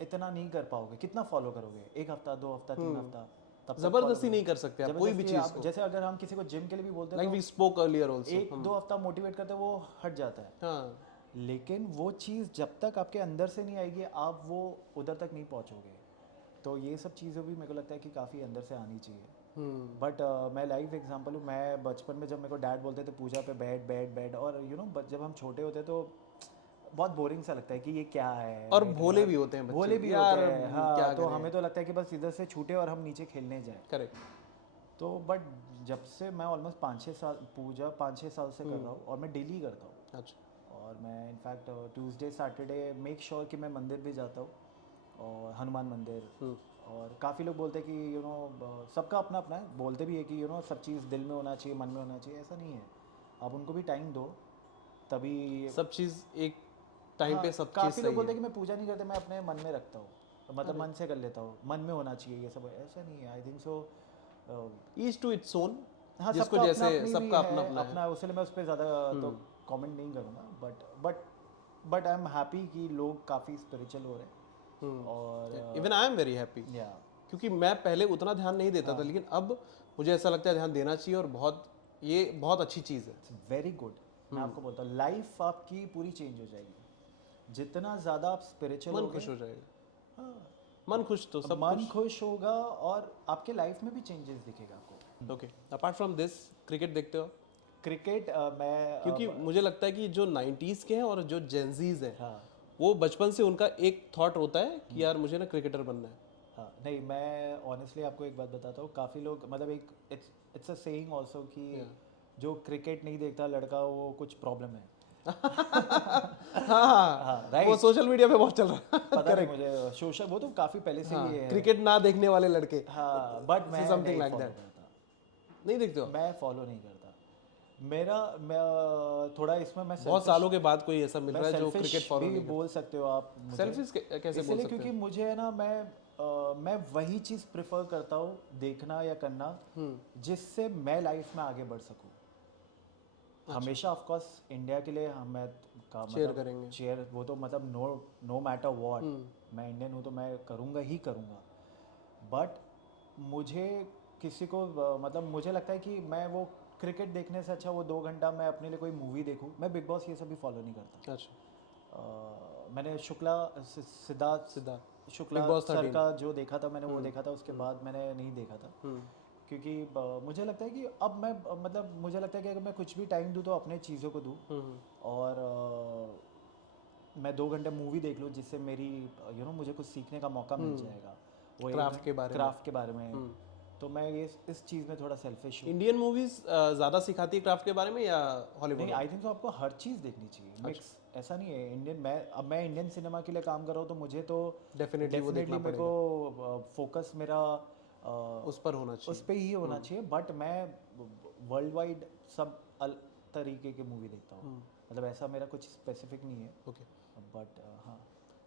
इतना नहीं कर पाओगे। कितना फॉलो करोगे? एक हफ्ता, 2 हफ्ता, 3 हफ्ता, तब तक follow जबरदस्ती करोगे। नहीं कर सकते आप कोई भी जबरदस्ती चीज़ आप को, जैसे अगर हम किसी को जिम के लिए भी बोलते हैं लाइक तो वी स्पोक अर्लियर ऑल्सो। 1-2 हफ्ता मोटिवेट करते हैं वो हट जाता है। हाँ। लेकिन वो चीज़ जब तक आपके अंदर से नहीं आएगी आप वो उधर तक नहीं पहुंचोगे। तो ये सब चीज़ें भी मेरे को लगता है कि काफ़ी अंदर से आनी चाहिए। बट मैं लाइव एग्जांपल हूँ। मैं बचपन में जब मेरे को डैड बोलते थे पूजा पे बैठ बैठ बैठ और जब हम छोटे होते तो बहुत बोरिंग सा लगता है कि ये क्या है और बैठ भोले रहे भी होते हैं बच्चे, भोले भी यार होते हैं। क्या हाँ तो करें। हमें तो लगता है कि बस इधर से छूटे और हम नीचे खेलने जाएं। करेक्ट। तो बट जब से मैं ऑलमोस्ट 5-6 साल पूजा 5-6 साल से कर रहा हूँ और मैं डेली करता हूँ। अच्छा। और मैं in fact Tuesday Saturday make sure कि मैं मंदिर भी जाता हूँ और हनुमान मंदिर। और काफ़ी लोग बोलते हैं कि सबका अपना अपना है। बोलते भी है कि सब चीज़ दिल में होना चाहिए, मन में होना चाहिए। ऐसा नहीं है, आप उनको भी टाइम दो तभी। सब चीज़ एक टाइम हाँ पे सब चीज़ काफ़ी लोग सही बोलते है। हैं कि मैं पूजा नहीं करता, मैं अपने मन में रखता हूँ, मतलब मन से कर लेता हूँ, मन में होना चाहिए ये सब। ऐसा नहीं है I think so. Each to its own, हाँ जिसको सबका अपना जैसे अपनी भी सबका है अपना अपना है। अपना, उसलिए मैं उस पर ज़्यादा तो कमेंट नहीं करूँगा। बट आई एम हैप्पी कि लोग काफ़ी स्पिरिचुअल हो रहे हैं। और even I am very happy, या क्योंकि मैं पहले उतना ध्यान नहीं देता था, लेकिन अब मुझे ऐसा लगता है ध्यान देना चाहिए, और ये बहुत अच्छी चीज़ है। It's very good. मैं आपको बोलता हूँ लाइफ आपकी पूरी चेंज हो जाएगी जितना ज़्यादा आप स्पिरिचुअल मन होगे। खुश हो जाएगा, हाँ मन खुश तो सब मन खुश। खुश होगा और आपके लाइफ में भी चेंजेस दिखेगा आपको। Okay, apart from this, cricket देखते हो? क्रिकेट मैं क्योंकि मुझे लगता है कि जो 90s के हैं और जो जेंजीज हैं, हाँ वो बचपन से उनका एक थॉट होता है कि यार मुझे ना क्रिकेटर बनना है। हाँ नहीं मैं ऑनेस्टली आपको एक बात बताता हूँ। काफ़ी लोग मतलब एक इट्स अ सेइंग ऑल्सो कि जो क्रिकेट नहीं देखता लड़का वो कुछ प्रॉब्लम है। हाँ, हाँ वो राइट। सोशल मीडिया पे बहुत चल रहा है। पता नहीं मुझे सोशल वो तो काफ़ी पहले से ही हाँ, ये है। क्रिकेट ना देखने वाले लड़के, हाँ बट मैं समथिंग नहीं लाइक फॉलो दैट। करता। नहीं देखते हो? मैं फॉलो नहीं करता। मैं थोड़ा इसमें मैं बहुत सेल्फिश सालों के बाद कोई ऐसा मिल मैं रहा है जो सेल्फिश क्रिकेट फॉलो भी नहीं बोल सकते हो आप करता। मुझे। सेल्फिश कैसे बोल इसलिए सकते क्योंकि हो? मुझे है ना मैं वही चीज़ प्रेफर करता हूँ देखना या करना जिससे मैं लाइफ में आगे बढ़ सकूँ। हमेशा ऑफ कोर्स इंडिया के लिए मैं का शेयर मतलब करेंगे। चेयर वो तो मतलब नो मैटर व्हाट मैं इंडियन हूँ तो मैं करूँगा ही करूँगा। बट मुझे किसी को मतलब मुझे लगता है कि मैं वो क्रिकेट देखने से अच्छा वो 2 घंटा मैं अपने लिए कोई मूवी देखूँ। मैं बिग बॉस ये सब भी फॉलो नहीं करता। अच्छा। मैंने Siddharth Siddharth, big Shukla boss sir 13। का जो देखा था मैंने वो देखा था, उसके बाद मैंने नहीं देखा था। क्योंकि मुझे लगता है कि अब मैं मतलब मुझे लगता है कि अगर मैं कुछ भी टाइम दूँ तो अपने चीज़ों को दूँ। और मैं 2 घंटे मूवी देख लूँ जिससे मेरी मुझे कुछ सीखने का मौका मिल जाएगा। वो क्राफ्ट के बारे में। क्राफ्ट के बारे में। तो मैं ये इस चीज़ में थोड़ा सेल्फिश हूँ। इंडियन मूवीज ज़्यादा सिखाती है क्राफ्ट के बारे में या हॉलीवुड? नहीं आई थिंक तो आपको हर चीज़ देखनी चाहिए मिक्स। ऐसा नहीं है इंडियन मैं इंडियन सिनेमा के लिए काम कर रहा हूँ तो मुझे तो डेफिनेटली वो देखना मेरे पड़ेगा, को फोकस मेरा उस पर होना उस चाहिए। पे ही होना चाहिए। बट मैं वर्ल्ड वाइड सब तरीके के मूवी देखता हूँ। मतलब ऐसा मेरा कुछ स्पेसिफिक नहीं है। ओके। बट हाँ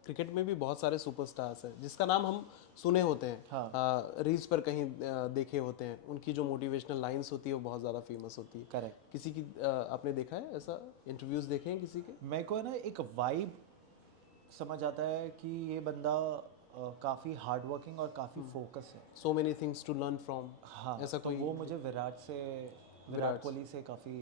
क्रिकेट में भी बहुत सारे सुपरस्टार्स हैं जिसका नाम हम सुने होते हैं, हाँ रील्स पर कहीं देखे होते हैं, उनकी जो मोटिवेशनल लाइंस होती है वो बहुत ज़्यादा फेमस होती है। करेक्ट। किसी की आपने देखा है ऐसा, इंटरव्यूज़ देखे हैं किसी के? मेरे को ना एक वाइब समझ आता है कि ये बंदा काफ़ी हार्ड वर्किंग और काफ़ी फोकस है। So many things to learn from, हाँ ऐसा तो कोई? वो मुझे विराट कोहली से काफ़ी,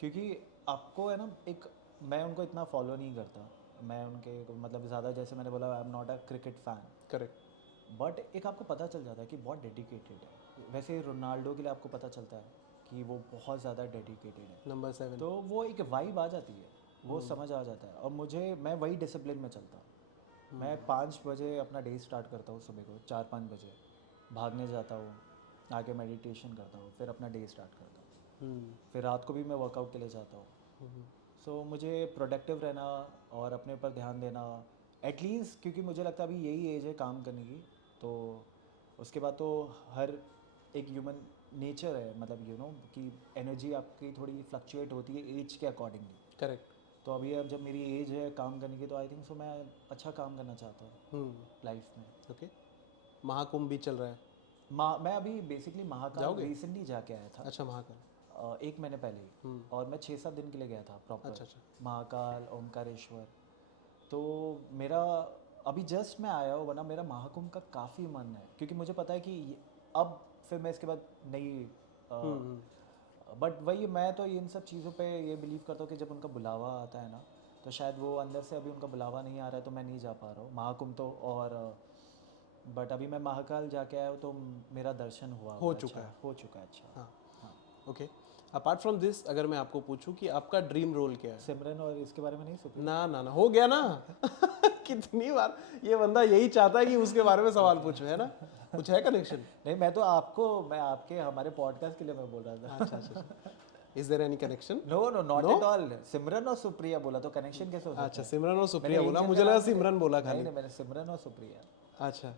क्योंकि आपको है ना एक मैं उनको इतना फॉलो नहीं करता। मैं उनके मतलब ज़्यादा जैसे मैंने बोला I am not a cricket fan. Correct. But एक आपको पता चल जाता है कि बहुत डेडिकेटेड है। वैसे रोनाल्डो के लिए आपको पता चलता है कि वो बहुत ज़्यादा डेडिकेटेड है। नंबर 7। तो वो एक वाइब आ जाती है। वो समझ आ जाता है। और मैं वही डिसिप्लिन में चलता हूँ। मैं 5 बजे अपना डे स्टार्ट करता हूँ, सुबह को 4-5 बजे भागने जाता हूँ, आके मेडिटेशन करता हूँ, फिर अपना डे स्टार्ट करता हूँ, फिर रात को भी मैं वर्कआउट के लिए जाता हूँ। सो मुझे प्रोडक्टिव रहना और अपने ऊपर ध्यान देना एटलीस्ट, क्योंकि मुझे लगता है अभी यही एज है काम करने की, तो उसके बाद तो हर एक ह्यूमन नेचर है, मतलब कि एनर्जी आपकी थोड़ी फ्लक्चुएट होती है एज के अकॉर्डिंगली। करेक्ट। तो अभी अब जब मेरी एज है काम करने की, तो आई थिंक सो मैं अच्छा काम करना चाहता हूँ लाइफ में। ओके। महाकुंभ भी चल रहा है, मैं अभी बेसिकली महाकाल जाओगे? रिसेंटली जाके आया था। अच्छा, महाकाल। 1 महीने पहले ही, और मैं 6-7 दिन के लिए गया था प्रॉपर। अच्छा अच्छा। महाकाल, ओमकारेश्वर। तो मेरा अभी जस्ट मैं आया हूँ, वरना मेरा महाकुंभ का काफ़ी मन है, क्योंकि मुझे पता है कि अब फिर मैं इसके बाद नहीं। बट वही, मैं तो इन सब चीज़ों पे ये बिलीव करता हूँ कि जब उनका बुलावा आता है ना, तो शायद वो अंदर से अभी उनका बुलावा नहीं आ रहा है, तो मैं नहीं जा पा रहा हूँ महाकुंभ तो। और बट अभी मैं महाकाल जाके आया हूँ, तो मेरा दर्शन हुआ हो हुआ चुका अच्छा, है। हो चुका है अच्छा। हाँ। हाँ। ओके। अपार्ट फ्रॉम दिस, अगर मैं आपको पूछूं कि आपका ड्रीम रोल क्या है? सिमरन और इसके बारे में नहीं सोचा? ना ना ना, हो गया ना। कितनी बार ये बंदा यही चाहता है कि उसके बारे में सवाल पूछो, है ना? कुछ है कनेक्शन? नहीं, मैं आपके हमारे पॉडकास्ट के लिए मैं बोल रहा था। अच्छा अच्छा अच्छा। Is there any connection? No no, not at all. Simran और सुप्रिया बोला तो कनेक्शन कैसे हो सकता अच्छा, है? सिमरन और सुप्रिया मैंने एक बोला, जन मुझे का लगा नाम सिमरन बोला नहीं खाली। नहीं, मैंने सिमरन और सुप्रिया। अच्छा।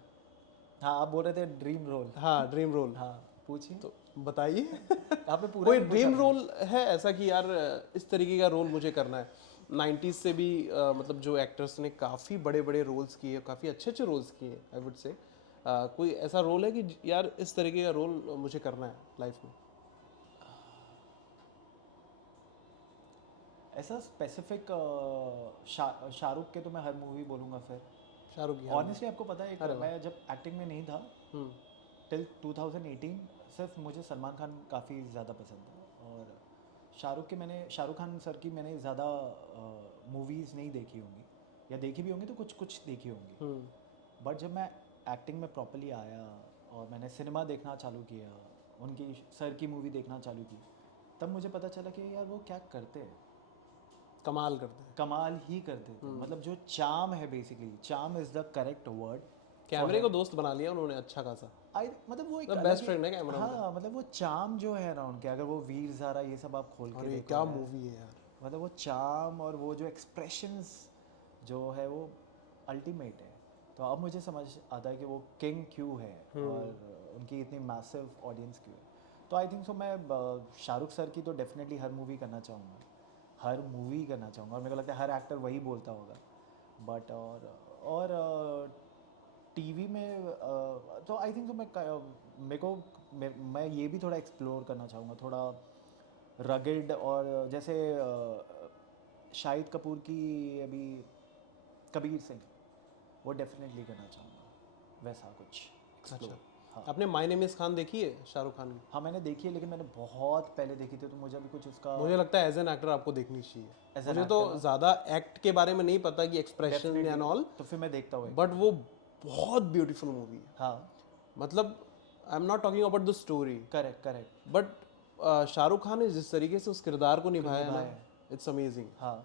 हाँ, आप बोल रहे थे ड्रीम रोल। हाँ, ड्रीम रोल। हाँ, पूछिए। तो बताइए। आपने पूरा कोई नहीं पूछा ड्रीम मुझे। रोल है ऐसा कि यार इस तरीके का रोल मुझे करना है? 90s से भी मतलब जो एक्टर्स ने काफ़ी बड़े बड़े रोल्स किए, काफ़ी अच्छे अच्छे रोल्स किए, आई वुड से, कोई ऐसा रोल है कि यार इस तरीके का रोल मुझे करना है लाइफ में? ऐसा स्पेसिफिक शाहरुख के तो मैं हर मूवी बोलूँगा फिर। शाहरुख की हर movie। ऑनेस्टली आपको पता है, अरे वाह। मैं जब एक्टिंग में नहीं था टिल 2018, सिर्फ मुझे सलमान खान काफ़ी ज़्यादा पसंद था। और शाहरुख खान सर की मैंने ज़्यादा मूवीज़ नहीं देखी होंगी, या देखी भी होंगी तो कुछ कुछ देखी होंगी। बट जब मैं एक्टिंग में प्रॉपरली आया और मैंने सिनेमा देखना चालू किया, उनकी सर की मूवी देखना चालू की, तब मुझे पता चला कि यार वो क्या करते हैं, कमाल करते हैं। कमाल ही करते थे। मतलब जो चार्म है, basically charm is the correct word. कैमरे को दोस्त बना लिया उन्होंने अच्छा खासा। मतलब वो एक मतलब अलग बेस्ट फ्रेंड है कैमरा उनका। हाँ, मतलब वो चार्म जो है ना उनके, अगर वो वीर ज़ारा ये सब आप खोल के अरे देखो क्या यार, मूवी है यार। मतलब वो चार्म और वो जो एक्सप्रेशंस जो है वो अल्टीमेट है। तो अब मुझे समझ आता है कि वो किंग क्यों है और उनकी इतनी मैसिव ऑडियंस क्यों है। तो आई थिंक सो मैं शाहरुख सर की तो डेफिनेटली हर मूवी करना चाहूँगा, हर मूवी करना चाहूँगा। और मेरे को लगता है हर एक्टर वही बोलता होगा। बट और टीवी में तो आई थिंक तो मैं ये भी थोड़ा एक्सप्लोर करना चाहूँगा, थोड़ा रगेड, और जैसे शाहिद कपूर की अभी कबीर सिंह, वो डेफिनेटली करना चाहूँगा वैसा कुछ एक्सप्लोर। अच्छा। हाँ आपने माय नेम इज खान देखी है शाहरुख खान की? हाँ, मैंने देखी है, लेकिन मैंने बहुत पहले देखी थी, तो मुझे अभी कुछ उसका मुझे लगता है एज एन एक्टर आपको देखनी चाहिए। As an मुझे तो actor ना, ज़्यादा एक्ट के बारे में नहीं पता कि एक्सप्रेशन एंड डेफिनेटली, ऑल, तो फिर मैं देखता हूँ बट वो बहुत ब्यूटीफुल मूवी है। हाँ, मतलब I am not talking about the story, correct correct. But Shahrukh Khan ने जिस तरीके से उस किरदार को निभाया है ना, निभाया है। It's amazing. हाँ,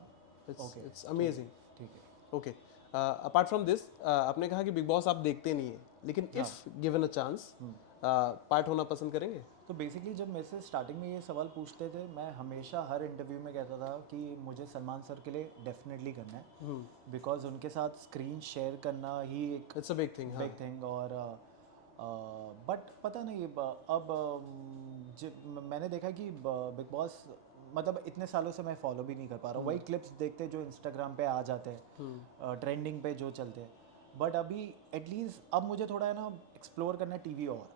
ओके, इट्स अमेजिंग। ठीक है। ओके। अपार्ट फ्रॉम दिस, आपने कहा कि बिग बॉस आप देखते नहीं है, लेकिन हाँ। If given a chance part होना पसंद करेंगे? तो बेसिकली जब मेरे से स्टार्टिंग में ये सवाल पूछते थे, मैं हमेशा हर इंटरव्यू में कहता था कि मुझे सलमान सर के लिए डेफिनेटली करना है, बिकॉज उनके साथ स्क्रीन शेयर करना ही एक इट्स अ बिग थिंग। हाँ। Big thing. और बट पता नहीं अब मैंने देखा कि बिग बॉस, मतलब इतने सालों से मैं फॉलो भी नहीं कर पा रहा हूँ, वही क्लिप्स देखते जो इंस्टाग्राम पे आ जाते हैं, ट्रेंडिंग पे जो चलते हैं। बट अभी एटलीस्ट अब मुझे थोड़ा है ना एक्सप्लोर करना है टीवी। और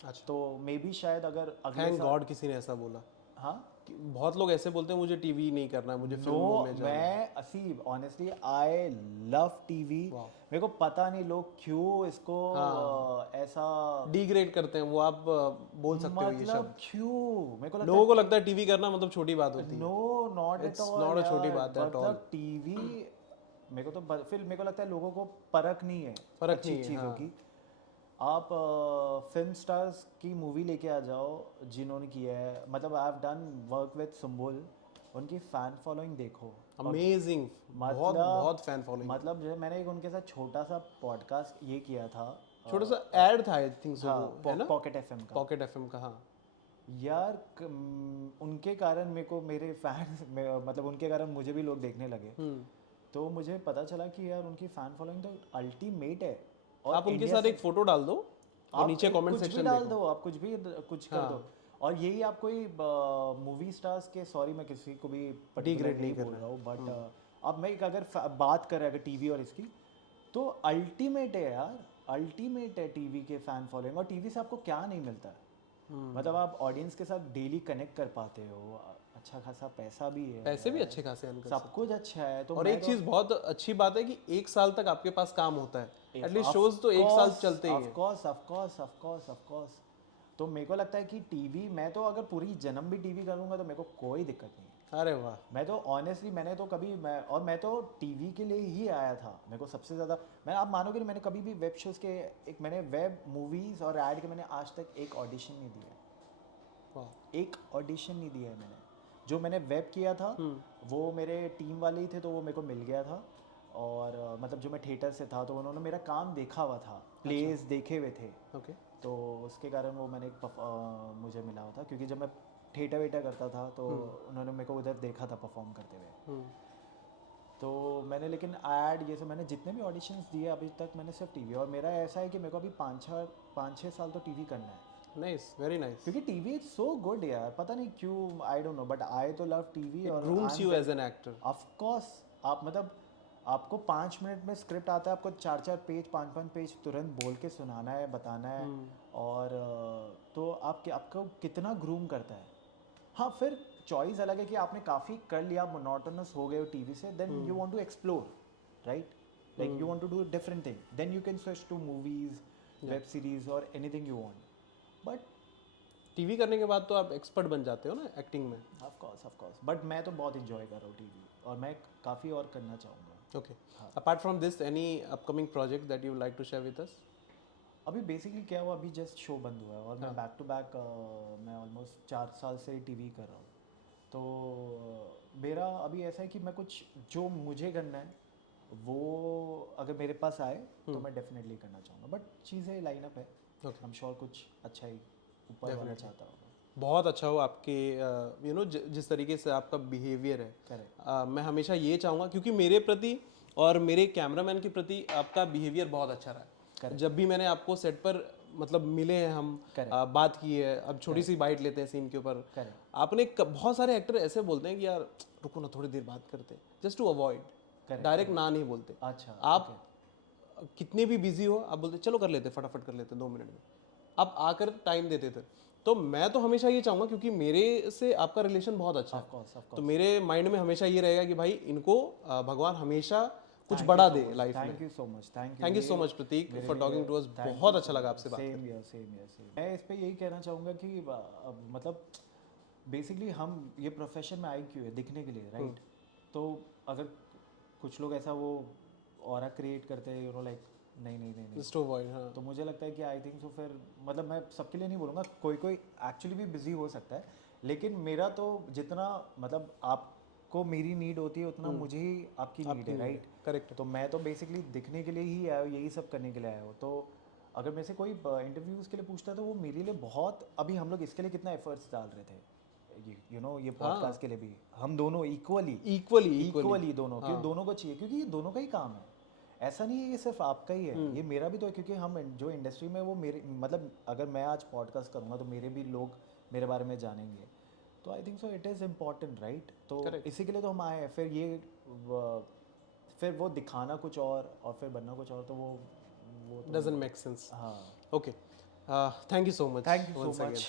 अच्छा। तो मे बी शायद अगर अगले थैंक साल, गॉड किसी ने ऐसा बोला। हाँ, कि बहुत लोग ऐसे बोलते हैं मुझे टीवी नहीं करना है, मुझे फिल्मों नो, में जाना है। मैं असीब ऑनेस्टली आई लव टीवी। वाह। मेरे को पता नहीं लोग क्यों इसको ऐसा, डिग्रेड करते हैं वो, आप बोल सकते हो ये मतलब शब्द। क्यों, मेरे को लगता लोगों को लगता है टीवी करना मतलब छोटी बात है होती है। No, not at it's all not a छोटी यार, बात एट ऑल। मतलब टीवी, मेरे को तो फिर मेरे को लगता है लोगों को परख नहीं है फर्क अच्छी नहीं है। चीज़ों हाँ। की। आप फिल्म स्टार्स की मूवी लेके आ जाओ जिन्होंने किया है, मतलब I have done work with Sumbul, उनकी फैन फॉलोइंग देखो, अमेजिंग, बहुत बहुत फैन फॉलोइंग। मतलब जो मैंने एक उनके साथ छोटा सा पॉडकास्ट ये किया था, छोटा सा ऐड था आई थिंक सो, है ना, पॉकेट एफएम का। पॉकेट एफएम का, हाँ। यार उनके कारण मेरे को मेरे फैंस मतलब उनके कारण मुझे भी लोग देखने लगे। तो मुझे पता चला कि यार उनकी फैन फॉलोइंग तो अल्टीमेट है। और आप उनके इंडिया साथ एक फोटो डाल दो और नीचे कमेंट कुछ भी सेक्शन डाल देखो। दो, आप कुछ कर दो। और यही आप कोई मूवी स्टार्स के, सॉरी मैं किसी को भी पर्टिकुलर नहीं बोल रहा हूँ, बट अब मैं एक अगर बात करें अगर टीवी और इसकी, तो अल्टीमेट है यार, अल्टीमेट है टीवी के फैन फॉलोइंग। और टीवी से आपको क्या नहीं मिलता है, मतलब आप ऑडियंस के साथ डेली कनेक्ट कर पाते हो, अच्छा खासा पैसा भी है, पैसे भी अच्छे खासे earn कर सब कुछ अच्छा है। तो और मैं एक चीज बहुत अच्छी बात है कि 1 साल तक आपके पास काम होता है, एटलीस्ट Of शोज तो 1 साल course, चलते ही of हैं। course, of course, of course, of course. तो मेरे को लगता है कि टीवी, मैं तो अगर पूरी जन्म भी टीवी करूंगा तो मेरे को कोई दिक्कत नहीं है। अरे वाह, मैं तो ऑनेस्टली, मैंने तो कभी मैं तो टीवी के लिए ही आया था। मेरे को सबसे ज़्यादा, मैं आप मानोगे नहीं, मैंने कभी भी वेब शोज़ के मैंने वेब मूवीज़ और ऐड के मैंने आज तक एक ऑडिशन नहीं दिया है, वाह, एक ऑडिशन नहीं दिया है मैंने। जो मैंने वेब किया था वो मेरे टीम वाले ही थे, तो वो मेरे को मिल गया था। और मतलब जो मैं थिएटर से था तो उन्होंने मेरा काम देखा हुआ था, प्लेस देखे हुए थे, ओके, तो उसके कारण वो मैंने मुझे मिला हुआ था, क्योंकि जब मैं थिएटर वेटर करता था तो उन्होंने मेरे को उधर देखा था परफॉर्म करते हुए। तो मैंने, लेकिन ऐड ये सब मैंने जितने भी ऑडिशंस दिए अभी तक, मैंने सिर्फ टीवी। और मेरा ऐसा है कि मेरे को अभी 5-6 साल तो टीवी करना है, नाइस, वेरी नाइस। क्योंकि टीवी इज सो गुड यार, पता नहीं क्यों, I don't know, but I तो लव टीवी। और grooms you as an actor. Of course, आप मतलब आपको 5 मिनट में स्क्रिप्ट आता है, आपको 4-4 पेज 5-5 पेज तुरंत बोल के सुनाना है, बताना है। और तो आपको कितना ग्रूम करता है। हाँ, फिर चॉइस अलग है कि आपने काफ़ी कर लिया, मोनोटोनस हो गए हो टीवी से, then you want to explore, right, like you want to do different thing, then you can switch to movies, web series और anything you want. But TV करने के बाद तो आप एक्सपर्ट बन जाते हो ना एक्टिंग में। ऑफ कोर्स, बट मैं तो बहुत इंजॉय कर रहा हूँ टीवी, और मैं काफ़ी और करना चाहूँगा। Okay, apart from this any upcoming project that you like to share with us? अभी बेसिकली क्या हुआ, अभी जस्ट शो बंद हुआ है, और मैं बैक टू बैक मैं ऑलमोस्ट 4 साल से टीवी कर रहा हूँ। तो मेरा अभी ऐसा है कि मैं कुछ जो मुझे करना है वो अगर मेरे पास आए तो मैं डेफिनेटली करना चाहूँगा, बट चीज़ें लाइन अप है। आई एम श्योर कुछ अच्छा ही ऊपर वाला चाहता होगा। बहुत अच्छा हो आपके यू नो जिस तरीके से आपका बिहेवियर है। करेक्ट, मैं हमेशा ये चाहूँगा, क्योंकि मेरे प्रति और मेरे कैमरामैन के प्रति आपका बिहेवियर बहुत अच्छा रहा है। जब भी मैंने आपको सेट पर मतलब मिले हैं हम, बात की है, अब छोटी सी बाइट लेते हैं सीन के ऊपर, आपने बहुत सारे एक्टर ऐसे बोलते हैं कि यार रुको ना थोड़ी देर बात करते हैं, जस्ट टू अवॉइड, डायरेक्ट ना नहीं बोलते। अच्छा, आप कितने भी बिजी हो, आप बोलते चलो कर लेते, फटाफट कर लेते 2 मिनट में, आप आकर टाइम देते थे। तो मैं तो हमेशा ये चाहूँगा, क्योंकि मेरे से आपका रिलेशन बहुत अच्छा है, तो मेरे माइंड में हमेशा ये रहेगा कि भाई इनको भगवान हमेशा कुछ बड़ा दे लाइफ में। Thank you so much, thank you so much Prateek for talking to us, बहुत अच्छा लगा आपसे बात करके। सेम। मैं इस पे यही कहना चाहूँगा कि मतलब बेसिकली हम ये प्रोफेशन में आए क्यों है, दिखने के लिए, राइट। तो अगर कुछ लोग ऐसा वो ऑरा क्रिएट करते हैं, यू नो, लाइक नहीं जस्ट टू अवॉइड, हाँ। तो मुझे लगता है कि आई थिंक सो, फिर मतलब मैं सबके लिए नहीं बोलूँगा, कोई एक्चुअली भी बिजी हो सकता है, लेकिन मेरा तो जितना मतलब आपको मेरी नीड होती है उतना मुझे ही आपकी नीड है, राइट। करेक्ट। तो मैं तो बेसिकली दिखने के लिए ही आया हूँ, यही सब करने के लिए आया हूँ। तो अगर मेरे से कोई इंटरव्यूज़ के लिए पूछता है तो वो मेरे लिए बहुत, अभी हम लोग इसके लिए कितना एफर्ट्स डाल रहे थे, यू नो, ये पॉडकास्ट के लिए भी हम दोनों इक्वली दोनों, क्योंकि दोनों को चाहिए, क्योंकि ये दोनों का ही काम है। ऐसा नहीं है ये सिर्फ आपका ही है, ये मेरा भी तो है, क्योंकि हम जो इंडस्ट्री में, वो मेरे मतलब अगर मैं आज पॉडकास्ट करूँगा तो मेरे भी लोग मेरे बारे में जानेंगे, तो आई think so it is important, right. तो इसी के लिए तो हम आए हैं। फिर वो दिखाना कुछ और फिर बनना कुछ और, तो वो डजंट मेक सेंस। हाँ, okay, thank you so much, thank you so much,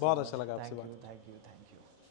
बहुत अच्छा लगा आपसे बात। Thank you.